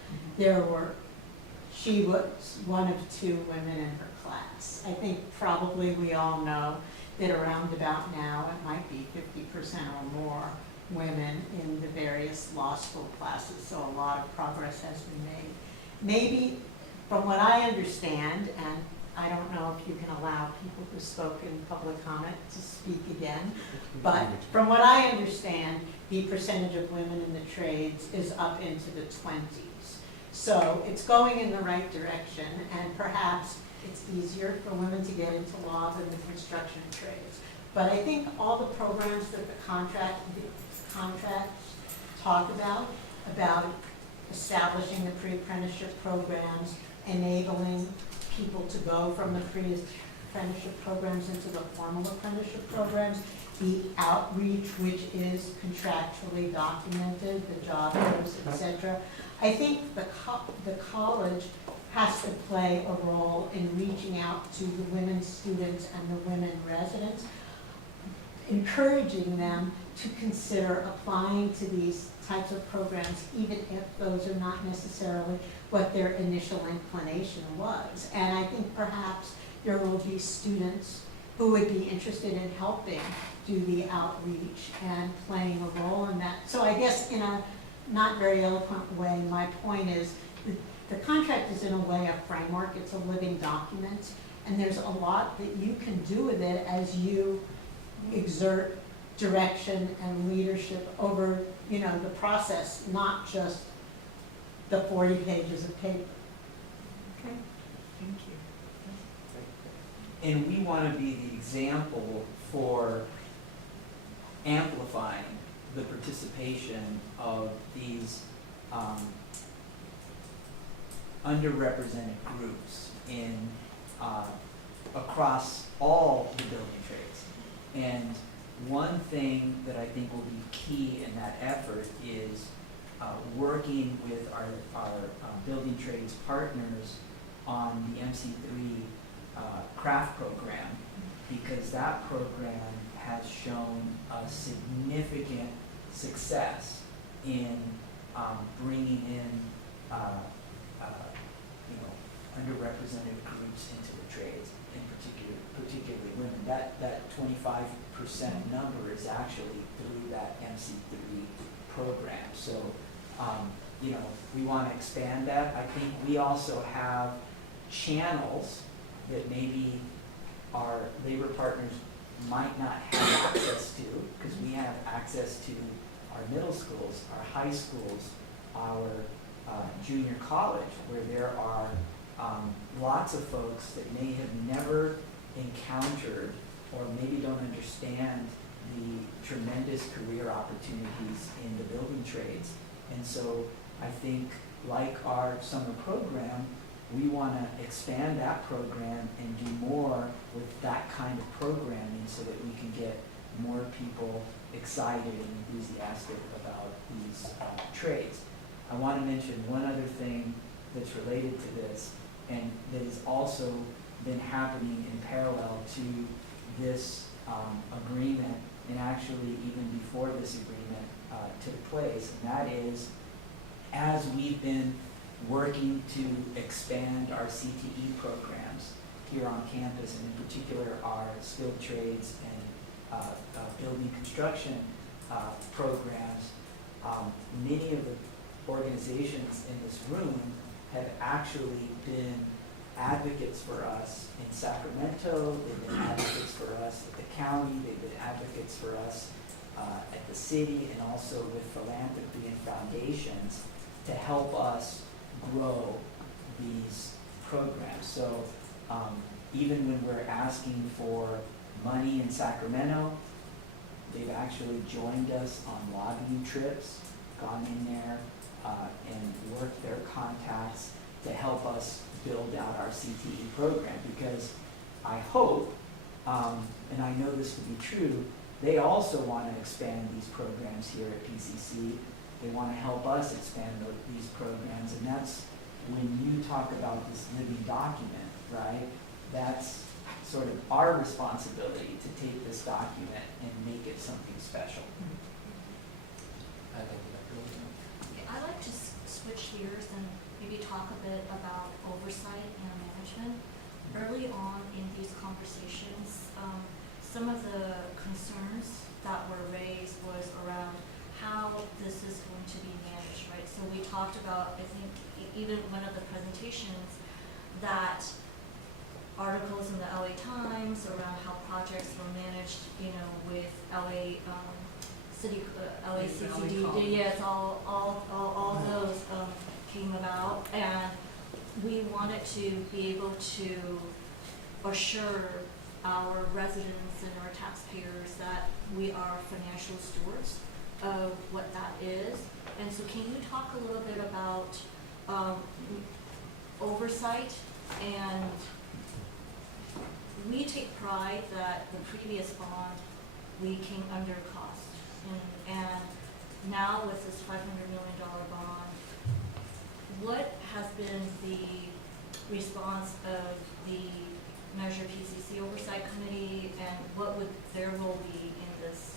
she was one of 2 women in her class. I think probably we all know that around about now, it might be 50% or more women in the various law school classes, so a lot of progress has been made. Maybe, from what I understand, and I don't know if you can allow people who spoke in public comment to speak again, but from what I understand, the percentage of women in the trades is up into the 20s. So it's going in the right direction, and perhaps it's easier for women to get into law than the construction trades. But I think all the programs that the contracts talk about establishing the pre-apprenticeship programs, enabling people to go from the pre-apprenticeship programs into the formal apprenticeship programs, the outreach, which is contractually documented, the job fairs, etc. I think the college has to play a role in reaching out to the women students and the women residents, encouraging them to consider applying to these types of programs, even if those are not necessarily what their initial inclination was. And I think perhaps there will be students who would be interested in helping do the outreach and playing a role in that. So I guess in a not very eloquent way, my point is the contract is in a way a framework, it's a living document, and there's a lot that you can do with it as you exert direction and leadership over, the process, not just the 40 pages of paper. Okay, thank you. And we want to be the example for amplifying the participation of these underrepresented groups in across all the building trades. And one thing that I think will be key in that effort is working with our building trades partners on the MC3 craft program, because that program has shown a significant success in bringing in underrepresented groups into the trades, in particularly women. That 25% number is actually through that MC3 program. So, we want to expand that. I think we also have channels that maybe our labor partners might not have access to, because we have access to our middle schools, our high schools, our junior college, where there are lots of folks that may have never encountered or maybe don't understand the tremendous career opportunities in the building trades. And so I think, like our summer program, we want to expand that program and do more with that kind of programming so that we can get more people excited and enthusiastic about these trades. I want to mention one other thing that's related to this, and that has also been happening in parallel to this agreement, and actually even before this agreement took place, and that is, as we've been working to expand our CTE programs here on campus, and in particular our skilled trades and building construction programs, many of the organizations in this room have actually been advocates for us in Sacramento. They've been advocates for us at the county. They've been advocates for us at the city, and also with philanthropy and foundations to help us grow these programs. So even when we're asking for money in Sacramento, they've actually joined us on lobbying trips, gone in there and worked their contacts to help us build out our CTE program, because I hope, and I know this to be true, they also want to expand these programs here at PCC. They want to help us expand these programs, and that's when you talk about this living document, right? That's sort of our responsibility to take this document and make it something special. I think I'd like to switch gears and maybe talk a bit about oversight and management. Early on in these conversations, some of the concerns that were raised was around how this is going to be managed, right? So we talked about, I think, even one of the presentations, that articles in the LA Times around how projects were managed, with LA City, LACCD, yes, all those came about, and we wanted to be able to assure our residents and our taxpayers that we are financial stewards of what that is. And so can you talk a little bit about oversight? And we take pride that the previous bond, we came under cost. And now with this $500 million bond, what has been the response of the Measure PCC Oversight Committee, and what would their role be in this?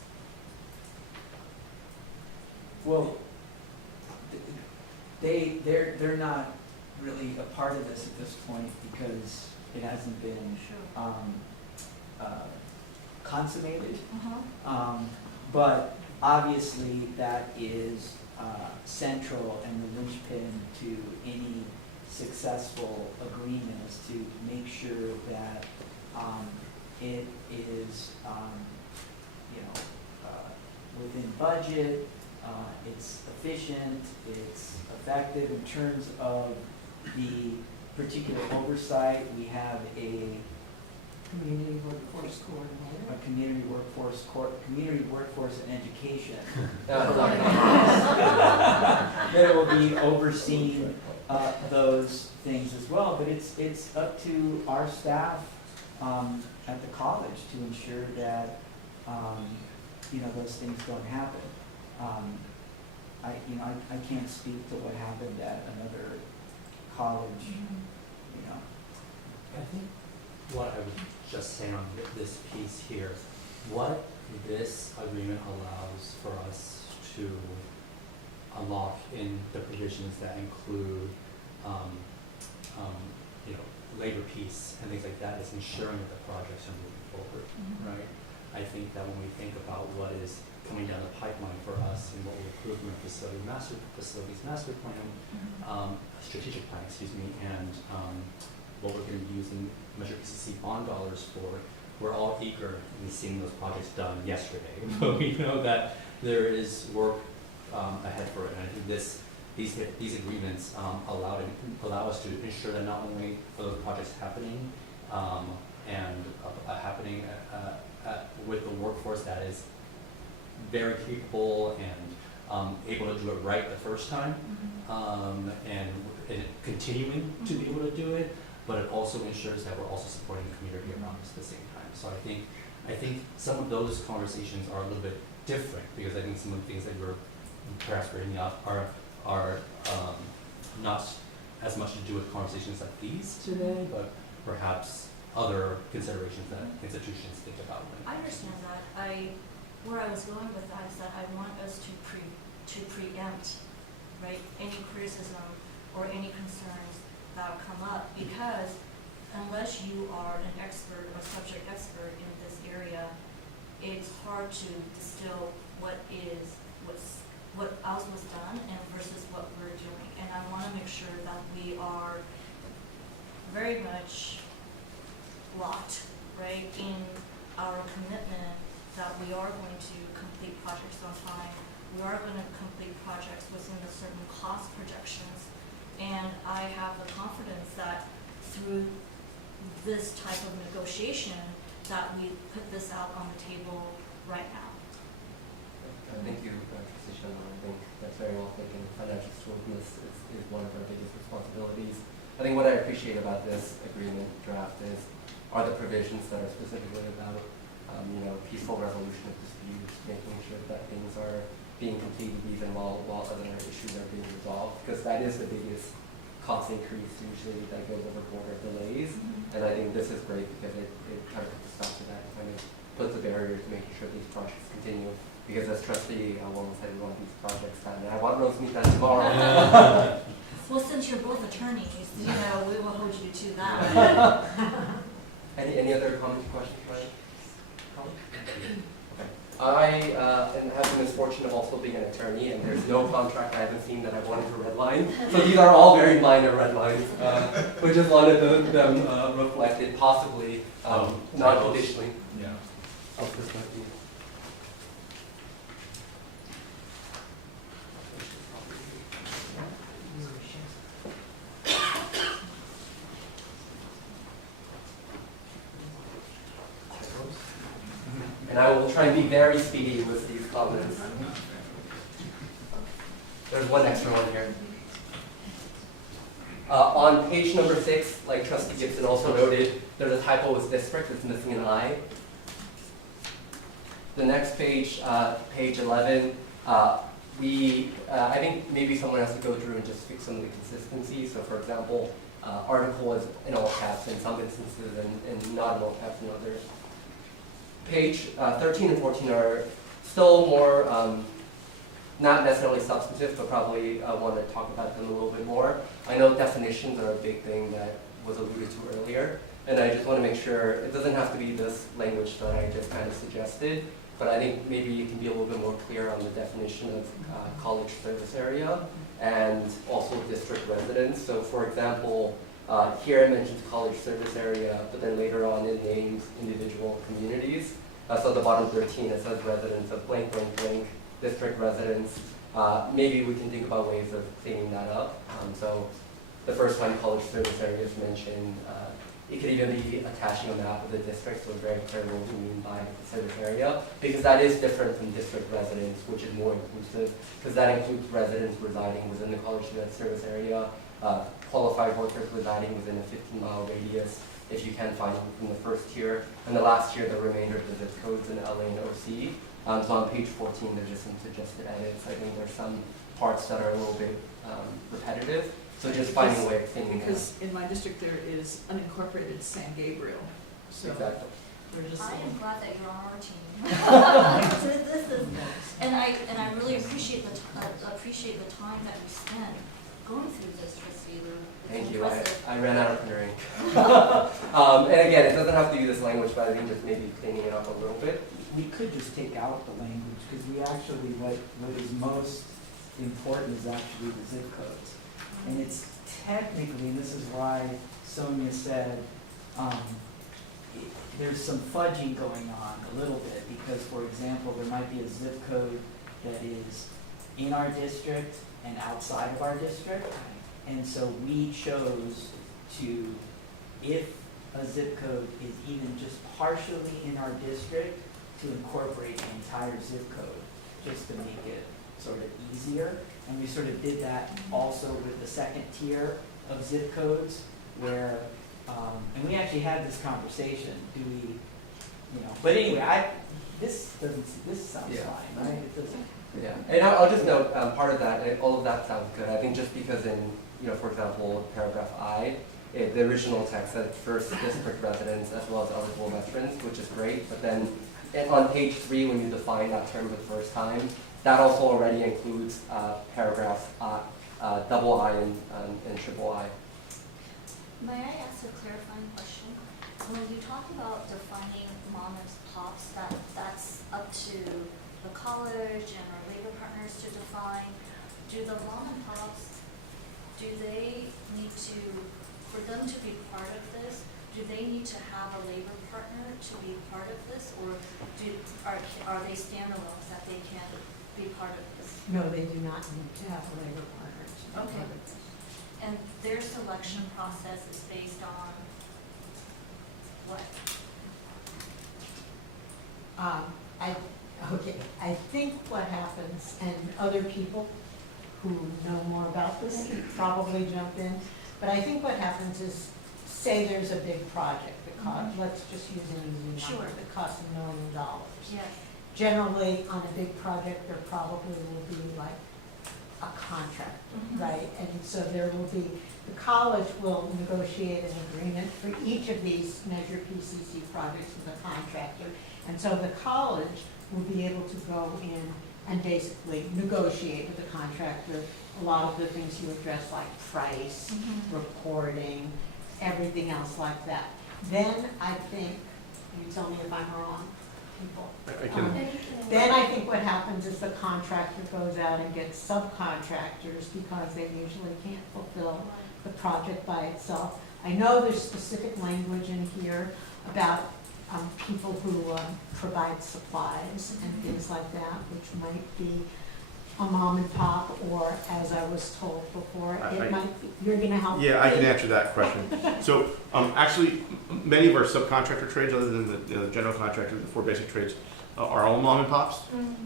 Well, they're not really a part of this at this point, because it hasn't been consummated. But obviously that is central and the linchpin to any successful agreement, is to make sure that it is within budget, it's efficient, it's effective. In terms of the particular oversight, we have a Community workforce coordinator. Community workforce and education. That will be overseeing those things as well. But it's up to our staff at the college to ensure that, those things don't happen. I can't speak to what happened at another college, I think what I would just say on this piece here, what this agreement allows for us to unlock in the provisions that include, labor peace and things like that is ensuring that the projects are moving forward, right? I think that when we think about what is coming down the pipeline for us and what we approve from a facilities master plan, strategic plan, and what we're going to be using Measure PCC bond dollars for, we're all eager in seeing those projects done yesterday. But we know that there is work ahead for it, and I think these agreements allow us to ensure that not only are those projects happening happening with the workforce that is very capable and able to do it right the first time, and continuing to be able to do it, but it also ensures that we're also supporting the community around us at the same time. So I think some of those conversations are a little bit different, because I think some of the things that you're perhaps bringing up are not as much to do with conversations like these today, but perhaps other considerations that institutions think about. I understand that. Where I was going with that is that I want us to preempt, right, any criticism or any concerns that come up, because unless you are an expert or subject expert in this area, it's hard to distill what else was done and versus what we're doing. And I want to make sure that we are very much locked, right, in our commitment that we are going to complete projects on time. We are going to complete projects within the certain cost projections. And I have the confidence that through this type of negotiation that we put this out on the table right now. Thank you, Trustee Shannon. I think that's very well taken. Financial stewardship is one of our biggest responsibilities. I think what I appreciate about this agreement draft are the provisions that are specifically about, peaceful resolution of disputes, making sure that things are being completed even while other issues are being resolved, because that is the biggest cost increase usually that goes overboard or delays. And I think this is great because it kind of puts a stop to that and kind of puts a barrier to making sure these projects continue. Because as Trustee Williams said, we want these projects done, and I want Rose to meet that tomorrow. Well, since you're both attorneys, we will hold you to that. Any other comments, questions, Brian? Okay. I am having the misfortune of also being an attorney, and there's no contract I haven't seen that I wanted to redline. So these are all very minor red lines. We just wanted them reflected, possibly non-judicially. Yeah. This might be. And I will try and be very speedy with these comments. There's one extra one here. On page number 6, like Trustee Gibson also noted, there's a typo with district, it's missing an I. The next page, page 11, I think maybe someone has to go through and just fix some of the consistencies. So for example, article is in all caps in some instances and not in all caps in others. Page 13 and 14 are still more, not necessarily substantive, but probably want to talk about them a little bit more. I know definitions are a big thing that was alluded to earlier, and I just want to make sure it doesn't have to be this language that I just kind of suggested, but I think maybe you can be a little bit more clear on the definition of college service area and also district residence. So for example, here it mentions college service area, but then later on it names individual communities. So at the bottom 13 it says residents of blank, blank, blank, district residents. Maybe we can think about ways of cleaning that up. So the first time college service area is mentioned, it could even be attaching a map of the district, so it's very clear what we mean by the service area, because that is different from district residents, which is more inclusive, because that includes residents residing within the college service area, qualified workers residing within a 15-mile radius, if you can find them from the first tier. And the last tier, the remainder of the zip codes in LA and OC. So on page 14, there's just some suggested edits. I think there's some parts that are a little bit repetitive. So just finding a way of thinking. Because in my district, there is unincorporated San Gabriel, so Exactly. we're just. I am glad that you're on our team. This is, and I really appreciate the time that you spent going through this, Trustee Lu. It's Thank you. impressive. I ran out of printing. And again, it doesn't have to be this language, but I think just maybe cleaning it up a little bit. We could just take out the language, because we actually, what is most important is actually the zip codes. And it's technically, and this is why Sonia said, there's some fudging going on a little bit, because for example, there might be a zip code that is in our district and outside of our district. And so we chose to, if a zip code is even just partially in our district, to incorporate the entire zip code, just to make it sort of easier. And we sort of did that also with the second tier of zip codes, where, and we actually had this conversation, do we, but anyway, this sounds Yeah. fine, right? It doesn't. Yeah, and I'll just note, part of that, all of that sounds good. I think just because in, for example, paragraph I, the original text said first district residents as well as eligible veterans, which is great, but then on page 3, when you define that term for the first time, that also already includes paragraphs double I and triple I. May I ask a clarifying question? When you talk about defining mom and pops, that's up to the college and our labor partners to define. Do the mom and pops, do they need to, for them to be part of this, do they need to have a labor partner to be part of this, or are they standalones that they can be part of this? No, they do not need to have a labor partner to be Okay. part of this. And their selection process is based on what? I think what happens, and other people who know more about this probably jump in, but I think what happens is, say there's a big project that costs, let's just use an easy number, Sure. that costs $1 million. Yes. Generally, on a big project, there probably will be like a contract, right? And so there will be, the college will negotiate an agreement for each of these Measure PCC projects with a contractor. And so the college will be able to go in and basically negotiate with the contractor a lot of the things you address, like price, reporting, everything else like that. Then I think, you tell me if I'm wrong, people. Then I think what happens is the contractor goes out and gets subcontractors because they usually can't fulfill the project by itself. I know there's specific language in here about people who provide supplies and things like that, which might be a mom and pop, or as I was told before, it might be, you're gonna help. Yeah, I can answer that question. So, actually, many of our subcontractor trades, other than the general contractor, the 4 basic trades, are all mom and pops.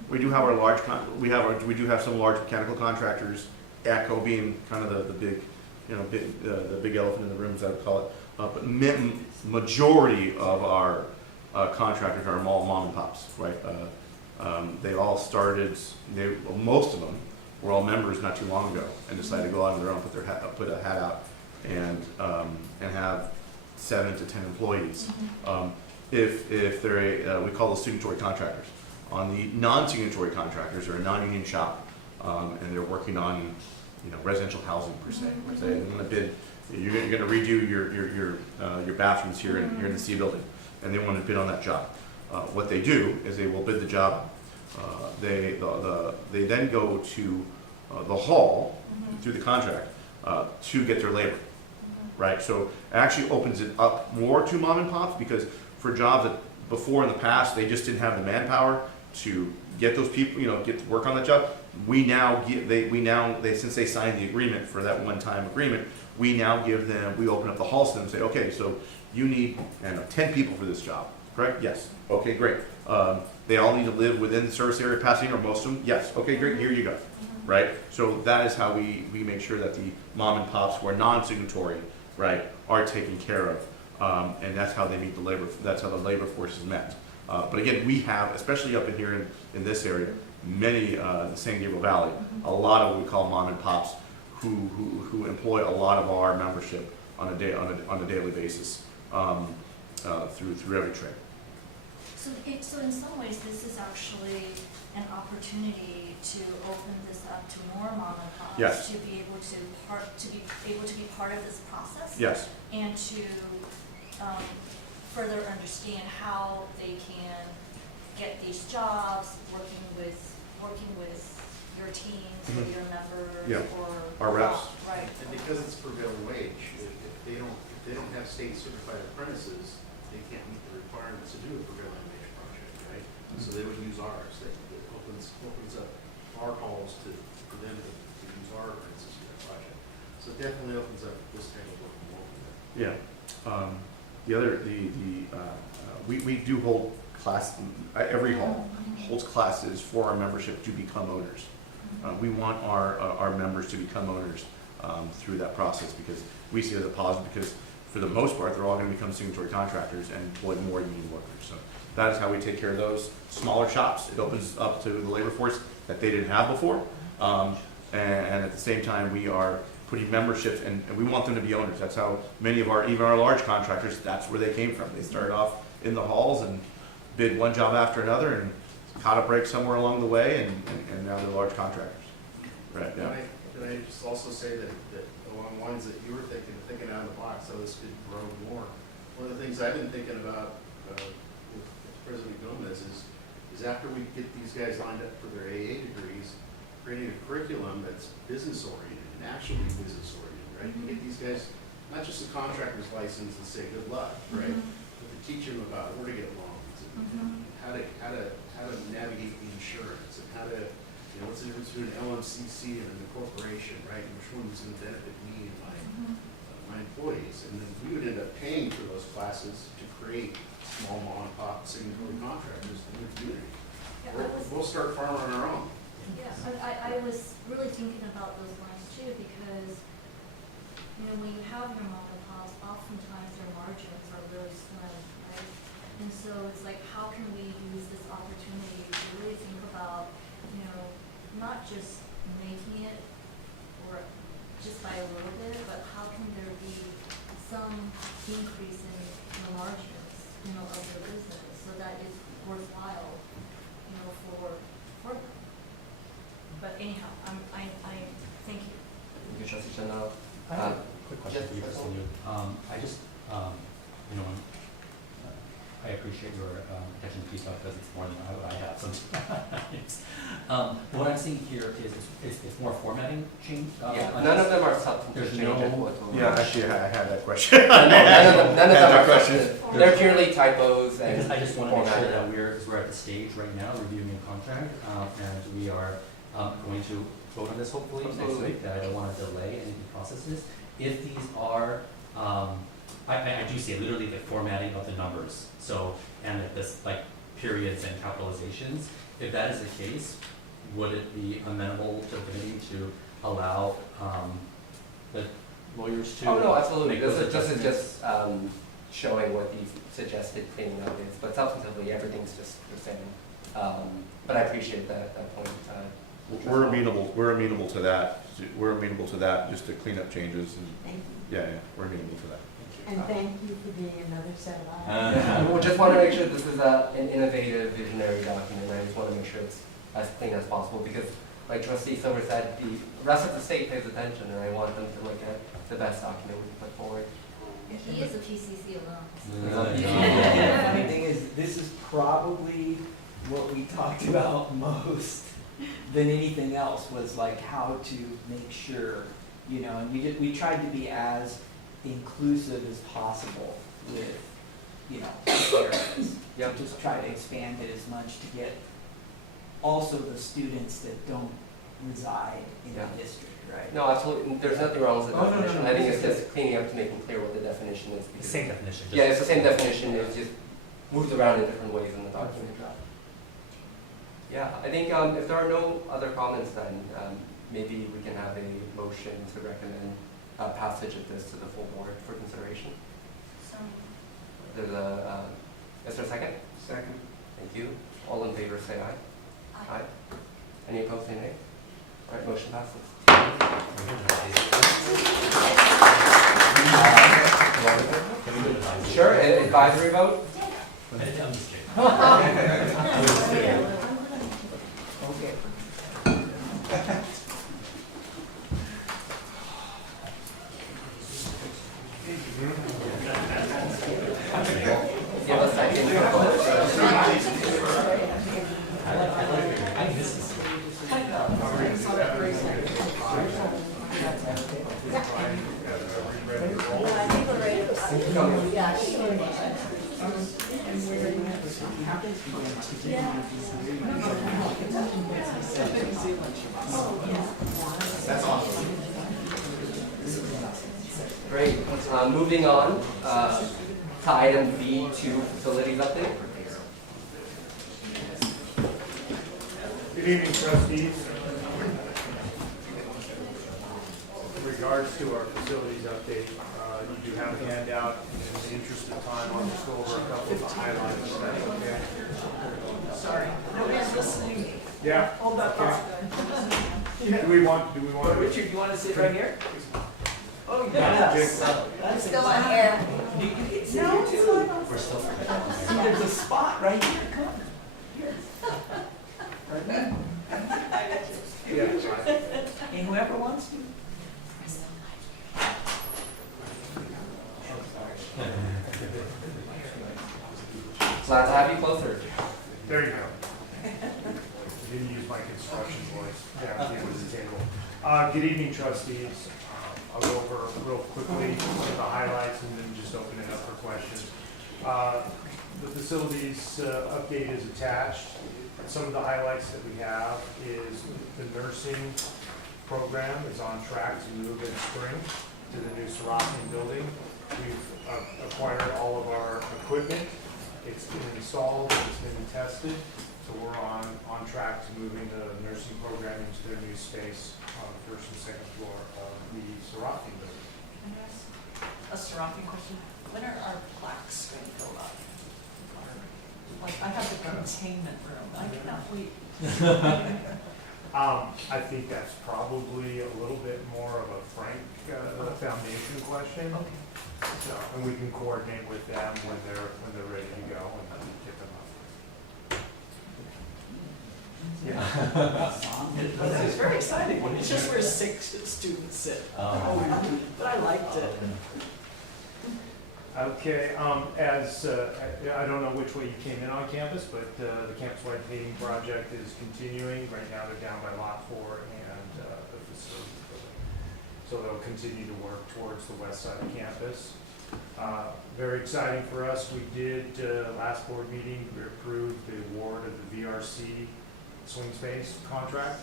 We do have our large, we do have some large mechanical contractors, ATCO being kind of the big, the big elephant in the room, as I would call it. But majority of our contractors are all mom and pops, right? They all started, most of them were all members not too long ago and decided to go out on their own, put a hat out, and have 7 to 10 employees. If they're we call those signatory contractors. On the non-signatory contractors, they're a non-union shop, and they're working on residential housing per se. They're going to bid. You're going to redo your bathrooms here in the C building, and they want to bid on that job. What they do is they will bid the job. They then go to the hall through the contract to get their labor, right? So it actually opens it up more to mom and pops, because for jobs that before in the past they just didn't have the manpower to get those people, get to work on that job. We now since they signed the agreement for that one-time agreement, we now give them, we open up the halls to them and say, okay, so you need 10 people for this job, correct? Yes. Okay, great. They all need to live within the service area of Pasadena, or most of them? Yes. Okay, great. Here you go. right? So that is how we make sure that the mom and pops who are non-signatory, right, are taken care of. And that's how they meet the labor, that's how the labor force is met. But again, we have, especially up in here in this area, many, the San Gabriel Valley, a lot of what we call mom and pops who employ a lot of our membership on a daily basis, through every trade. So in some ways, this is actually an opportunity to open this up to more mom and pops. Yes. To be able to be part of this process. Yes. And to further understand how they can get these jobs, working with your teams, or your members, Yeah. or Our reps. Right. And because it's prevailing wage, if they don't have state certified apprentices, they can't meet the requirements to do a prevailing wage project, right? So they would use ours. It opens up our calls for them to use our apprentices for that project. So it definitely opens up this kind of work more. Yeah. We do hold class, every hall holds classes for our membership to become owners. We want our members to become owners through that process, because we see it as a positive, because for the most part, they're all going to become signatory contractors and employ more union workers. So that is how we take care of those smaller shops. It opens up to the labor force that they didn't have before. And at the same time, we are putting memberships, and we want them to be owners. That's how many of even our large contractors, that's where they came from. They started off in the halls and bid one job after another and caught a break somewhere along the way, and now they're large contractors. Right, yeah. Can I just also say that along the lines that you were thinking out of the box, how this could grow more. One of the things I've been thinking about with President Gomez is after we get these guys lined up for their AA degrees, creating a curriculum that's business oriented and actually business oriented, right? To get these guys not just a contractor's license and say good luck, right? But to teach them about where to get loans and how to navigate the insurance and how to, what's the difference between an LMCC and a corporation, right? And which one is going to benefit me and my employees? And then we would end up paying for those classes to create small mom and pop signatory contractors in the community. We'll start farming on our own. Yeah, I was really thinking about those lines too, because, when you have your mom and pops, oftentimes their margins are really slim, right? And so it's like, how can we use this opportunity to really think about, not just making it, or just by a little bit, but how can there be some increase in the margins, of your business, so that it's worthwhile, for them. But anyhow, I thank you. Thank you, Trustee Chandler. I have a quick question for you, Trustee. I just, I appreciate your attention to detail, because it's more than I have sometimes. What I'm seeing here is it's more formatting change. None of them are substantive changes whatsoever. Yeah, actually, I had that question. None of them are question. substantive. They're purely typos and Because I just want to make sure formatting. that we're at the stage right now reviewing a contract, and we are going to vote on this hopefully next Absolutely. week. That I don't want to delay any processes. If these are, I do see literally the formatting of the numbers. So, and this like periods and capitalizations. If that is the case, would it be amenable to the committee to allow the lawyers to? Oh, no, absolutely. make This those is adjustments? just showing what the suggested cleaning up is, but substantively, everything's just the same. But I appreciate that point. We're amenable to that. We're amenable to that, just to clean up changes. And, Thank you. yeah, we're amenable to that. And thank you for being another set of eyes. We just want to make sure this is an innovative, visionary document. I just want to make sure it's as clean as possible, because, like Trustee Silver said, the rest of the state pays attention, and I want them to look at the best document we can put forward. He is a PCC alum. The funny thing is, this is probably what we talked about most than anything else, was like how to make sure, and we tried to be as inclusive as possible with, areas. Yeah. To just try to expand it as much to get also the students that don't reside in the district, right? No, absolutely. There's nothing wrong with the Oh, no, definition. no, I think this it's is just cleaning up to making clear what the definition is. The same definition. Yeah, it's the same definition. It's just moved around in different ways in the document. Yeah, I think if there are no other comments, then maybe we can have a motion to recommend passage of this to the full board for consideration. There's a, is there a second? Second. Thank you. All in favor say aye. Aye. Any opposed say nay? All right, motion passes. Sure, advisory vote? Okay. Give us a second to vote. Great. Moving on to item B2, facilities update. Good evening, trustees. In regards to our facilities update, you do have a handout. In the interest of time, I'll just go over a couple of the highlights. Is that okay? Sorry, nobody's listening. Yeah. Hold that Okay. thought. Do we want Richard, you want to sit right here? Oh, Yeah. yes. That's still on air. You can sit No, here it's too. fine. We're still See, there's a spot right here. Come on. Yeah. And whoever wants to. Glad to have you closer. There you go. Didn't use my construction voice. Yeah, it was the table. Good evening, trustees. I'll go over real quickly some of the highlights and then just open it up for questions. The facilities update is attached. Some of the highlights that we have is the nursing program is on track to move in spring to the new Seraphim building. We've acquired all of our equipment. It's been installed, it's been tested, so we're on track to moving the nursing program into their new space on the first and second floor of the Seraphim building. Can I ask a Seraphim question? When are our plaques going to go up? Like, I have the containment room, I cannot wait. I think that's probably a little bit more of a Frank foundation question. Okay. So, and we can coordinate with them when they're ready to go and get them up. But it's very exciting, it's just where 6 students sit. But I liked it. Okay, I don't know which way you came in on campus, but the campus-wide paving project is continuing. Right now, they're down by lot 4 and the facilities building. So they'll continue to work towards the west side of campus. Very exciting for us. We did, last board meeting, we approved the award of the VRC swing space contract.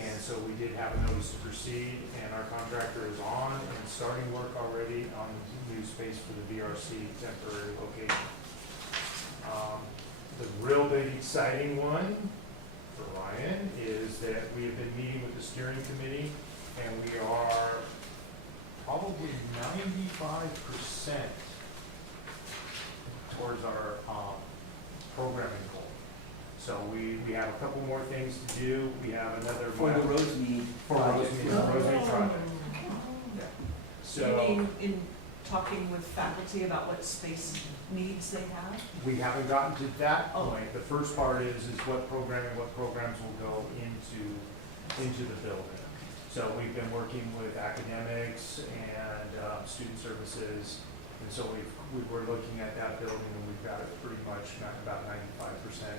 And so we did have a notice to proceed, and our contractor is on and starting work already on the new space for the VRC temporary location. The real big exciting one for Ryan is that we have been meeting with the steering committee, and we are probably 95% towards our programming goal. So we have a couple more things to do. We have another. For the Rosemead. For Rosemead project. Yeah. So. You mean in talking with faculty about what space needs they have? We haven't gotten to that point. The first part is what programs will go into the building. So we've been working with academics and student services, and so we're looking at that building, and we've got it pretty much about 95%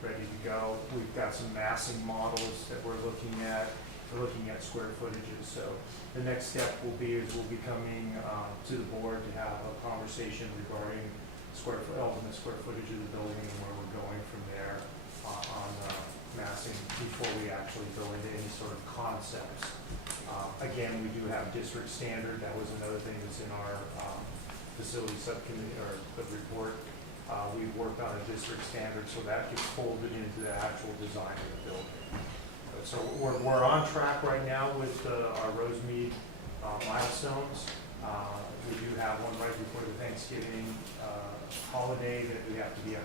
ready to go. We've got some massing models that we're looking at. We're looking at square footages. So the next step will be we'll be coming to the board to have a conversation regarding ultimate square footage of the building and where we're going from there on massing before we actually go into any sort of concepts. Again, we do have district standard. That was another thing that's in our facility subcommittee or the report. We've worked on a district standard, so that gets folded into the actual design of the building. So we're on track right now with our Rosemead milestones. We do have one right before the Thanksgiving holiday that we have to be 100%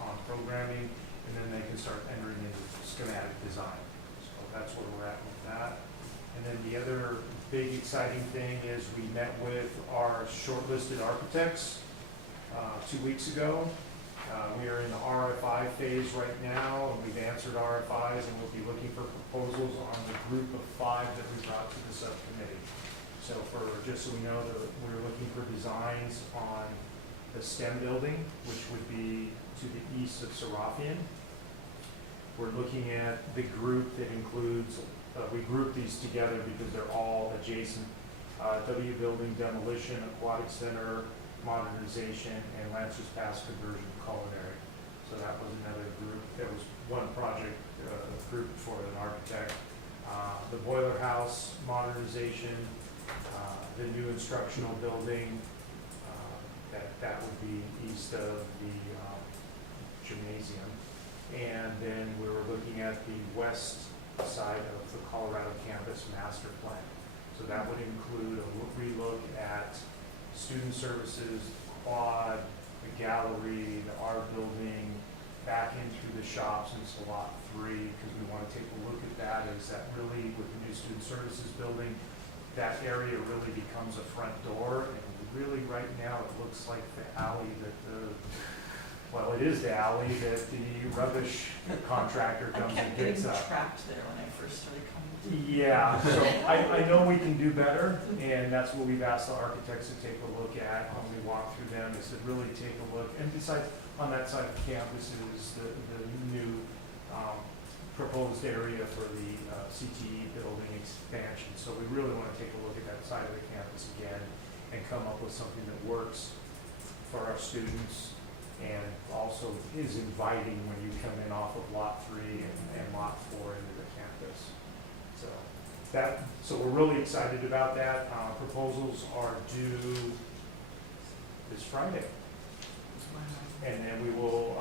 on programming, and then they can start entering into schematic design. So that's where we're at with that. And then the other big exciting thing is we met with our shortlisted architects 2 weeks ago. We are in the RFI phase right now, and we've answered RFIs, and we'll be looking for proposals on the group of 5 that we brought to the subcommittee. So just so we know, that we're looking for designs on the STEM building, which would be to the east of Serafian. We're looking at the group that includes, we group these together because they're all adjacent, W building demolition, aquatic center, modernization, and Lancers Pass conversion culinary. So that was another group. There was one project group for an architect. The boiler house modernization, the new instructional building, that would be east of the gymnasium. And then we were looking at the west side of the Colorado campus master plan. So that would include a relook at student services, quad, the gallery, the art building, back in through the shops into lot 3, because we want to take a look at that. Is that really, with the new student services building, that area really becomes a front door, and really right now it looks like the alley that well, it is the alley that the rubbish contractor comes and picks up. I kept getting trapped there when I first started coming. Yeah, so I know we can do better, and that's what we've asked the architects to take a look at when we walk through them, is to really take a look. And besides, on that side of the campus is the new proposed area for the CTE building expansion. So we really want to take a look at that side of the campus again and come up with something that works for our students and also is inviting when you come in off of lot 3 and lot 4 into the campus. So we're really excited about that. Proposals are due this Friday. And then we will,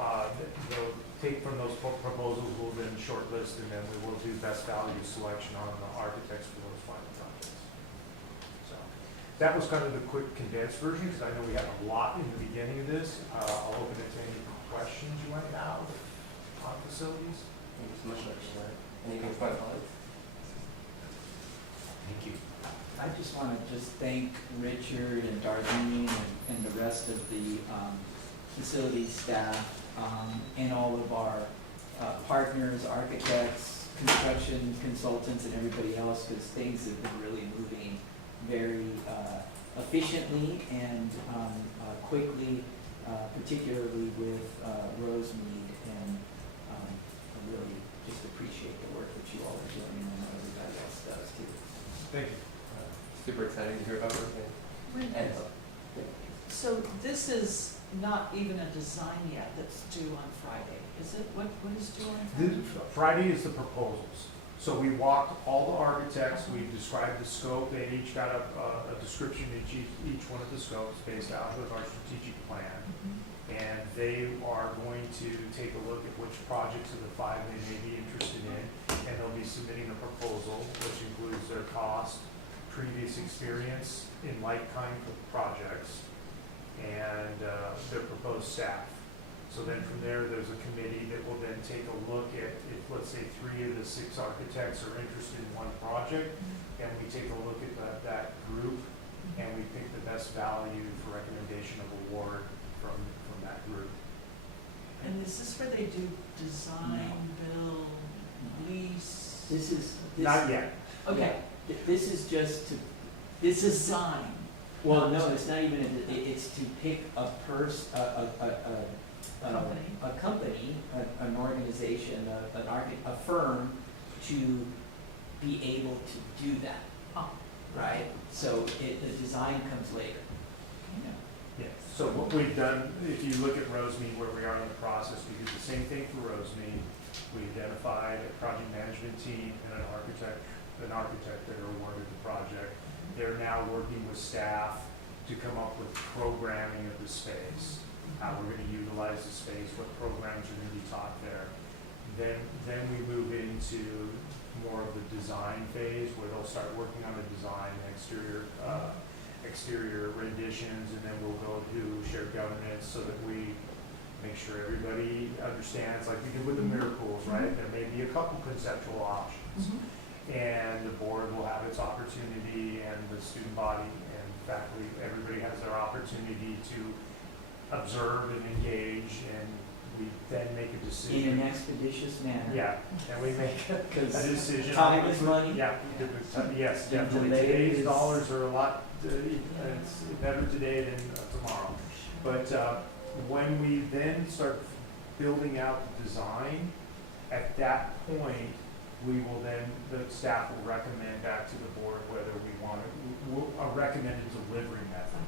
they'll take from those proposals, we'll then shortlist, and then we will do best value selection on the architects for those final projects. So that was kind of the quick condensed version, because I know we had a lot in the beginning of this. I'll open it to any questions you might have on facilities. Thank you so much, Dr. Schiller. Anything from my colleagues? Thank you. I just want to thank Richard and Darlene and the rest of the facility staff and all of our partners, architects, construction consultants, and everybody else, because things have been really moving very efficiently and quickly, particularly with Rosemead, and I really just appreciate the work that you all are doing, and I know everybody else does too. Thank you. Super excited to hear about working. And So this is not even a design yet that's due on Friday, is it? What is due on Friday? Friday is the proposals. So we walked all the architects, we described the scope, they each got a description of each one of the scopes based out of our strategic plan. And they are going to take a look at which projects of the 5 they may be interested in, and they'll be submitting a proposal, which includes their cost, previous experience in like-kind projects, and their proposed staff. So then from there, there's a committee that will then take a look at, if let's say 3 of the 6 architects are interested in one project, and we take a look at that group, and we pick the best value for recommendation of award from that group. And is this where they do design, build, lease? This is Not yet. Okay. Yeah, this is just to this is Design. well, no, it's not even. It's to pick a company, an organization, a firm to be able to do that. Oh. Right. So the design comes later. Yeah, so what we've done, if you look at Rosemead, where we are in the process, we did the same thing for Rosemead. We identified a project management team and an architect that are awarded the project. They're now working with staff to come up with programming of the space, how we're going to utilize the space, what programs are going to be taught there. then we move into more of the design phase, where they'll start working on the design, exterior renditions, and then we'll go to shared governance so that we make sure everybody understands, like we did with the miracles, right? There may be a couple conceptual options. And the board will have its opportunity, and the student body and faculty, everybody has their opportunity to observe and engage, and we then make a decision. In an expeditious manner. Yeah, and we make a decision. Time is money. Yeah, yes, And definitely. delay Today's is- dollars are a lot, it's better today than tomorrow. But when we then start building out the design, at that point, we will then, the staff will recommend back to the board whether we want a recommended delivery method.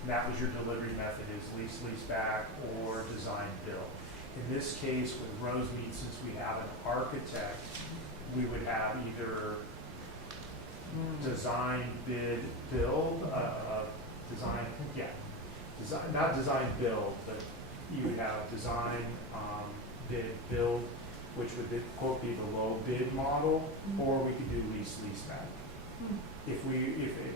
And that was your delivery method is lease back, or design build. In this case, with Rosemead, since we have an architect, we would have either design, bid, build, not design, build, but you would have design, bid, build, which would quote be the low bid model, or we could do lease back.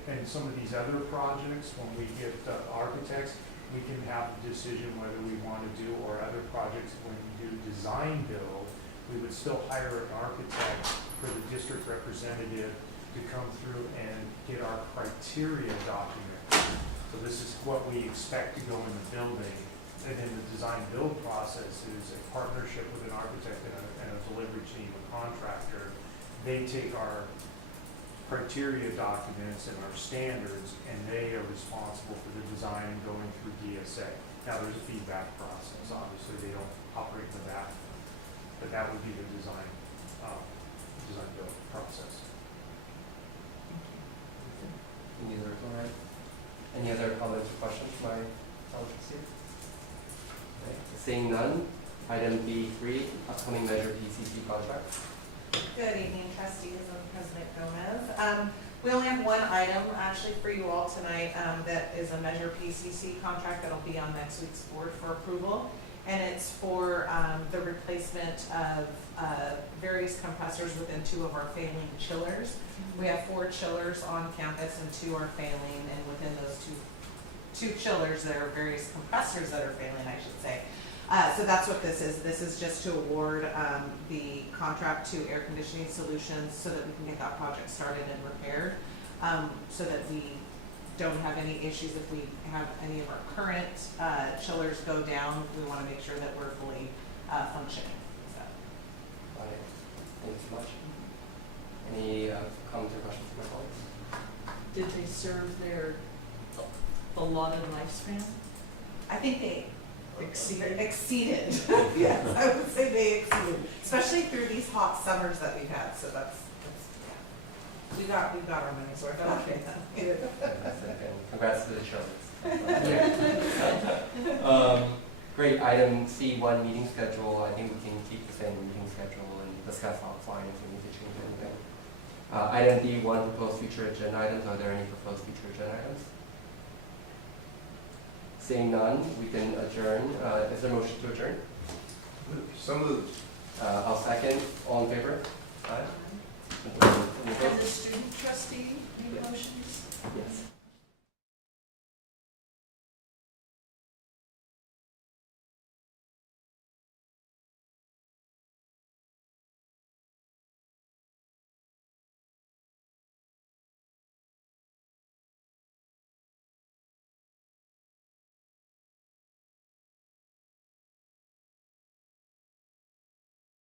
And some of these other projects, when we get architects, we can have the decision whether we want to do, or other projects, when we do design build, we would still hire an architect for the district representative to come through and get our criteria document. So this is what we expect to go in the building. And then the design build process is a partnership with an architect and a delivery team, a contractor. They take our criteria documents and our standards, and they are responsible for the design and going through DSA. Now, there's a feedback process. Obviously, they don't operate in the back, but that would be the design build process. Any other comments or questions from my fellow trustees? Okay. Seeing none, item B3, upcoming measure PCC contract. Good evening, trustees and President Gomez. We only have one item actually for you all tonight that is a measure PCC contract that'll be on next week's board for approval. And it's for the replacement of various compressors within 2 of our failing chillers. We have 4 chillers on campus and 2 are failing, and within those two chillers there are various compressors that are failing, I should say. So that's what this is. This is just to award the contract to Air Conditioning Solutions so that we can get that project started and repaired, so that we don't have any issues if we have any of our current chillers go down. We want to make sure that we're fully functioning. So. Got it. Thank you so much. Any comments or questions from my colleagues? Did they serve their allotted lifespan? I think they Exceeded. Yes, I would say they exceeded, especially through these hot summers that we've had. So that's yeah. We've got our money's worth. Okay. Congrats to the children. Great. Item C1, meeting schedule. I think we can keep the same meeting schedule and discuss offline if we need to change anything. Item D1, proposed future agenda items. Are there any proposed future agenda items? Seeing none, we can adjourn. Is there a motion to adjourn? Some of the I'll second. All in favor? Aye. And the student trustee, any motions? Yes.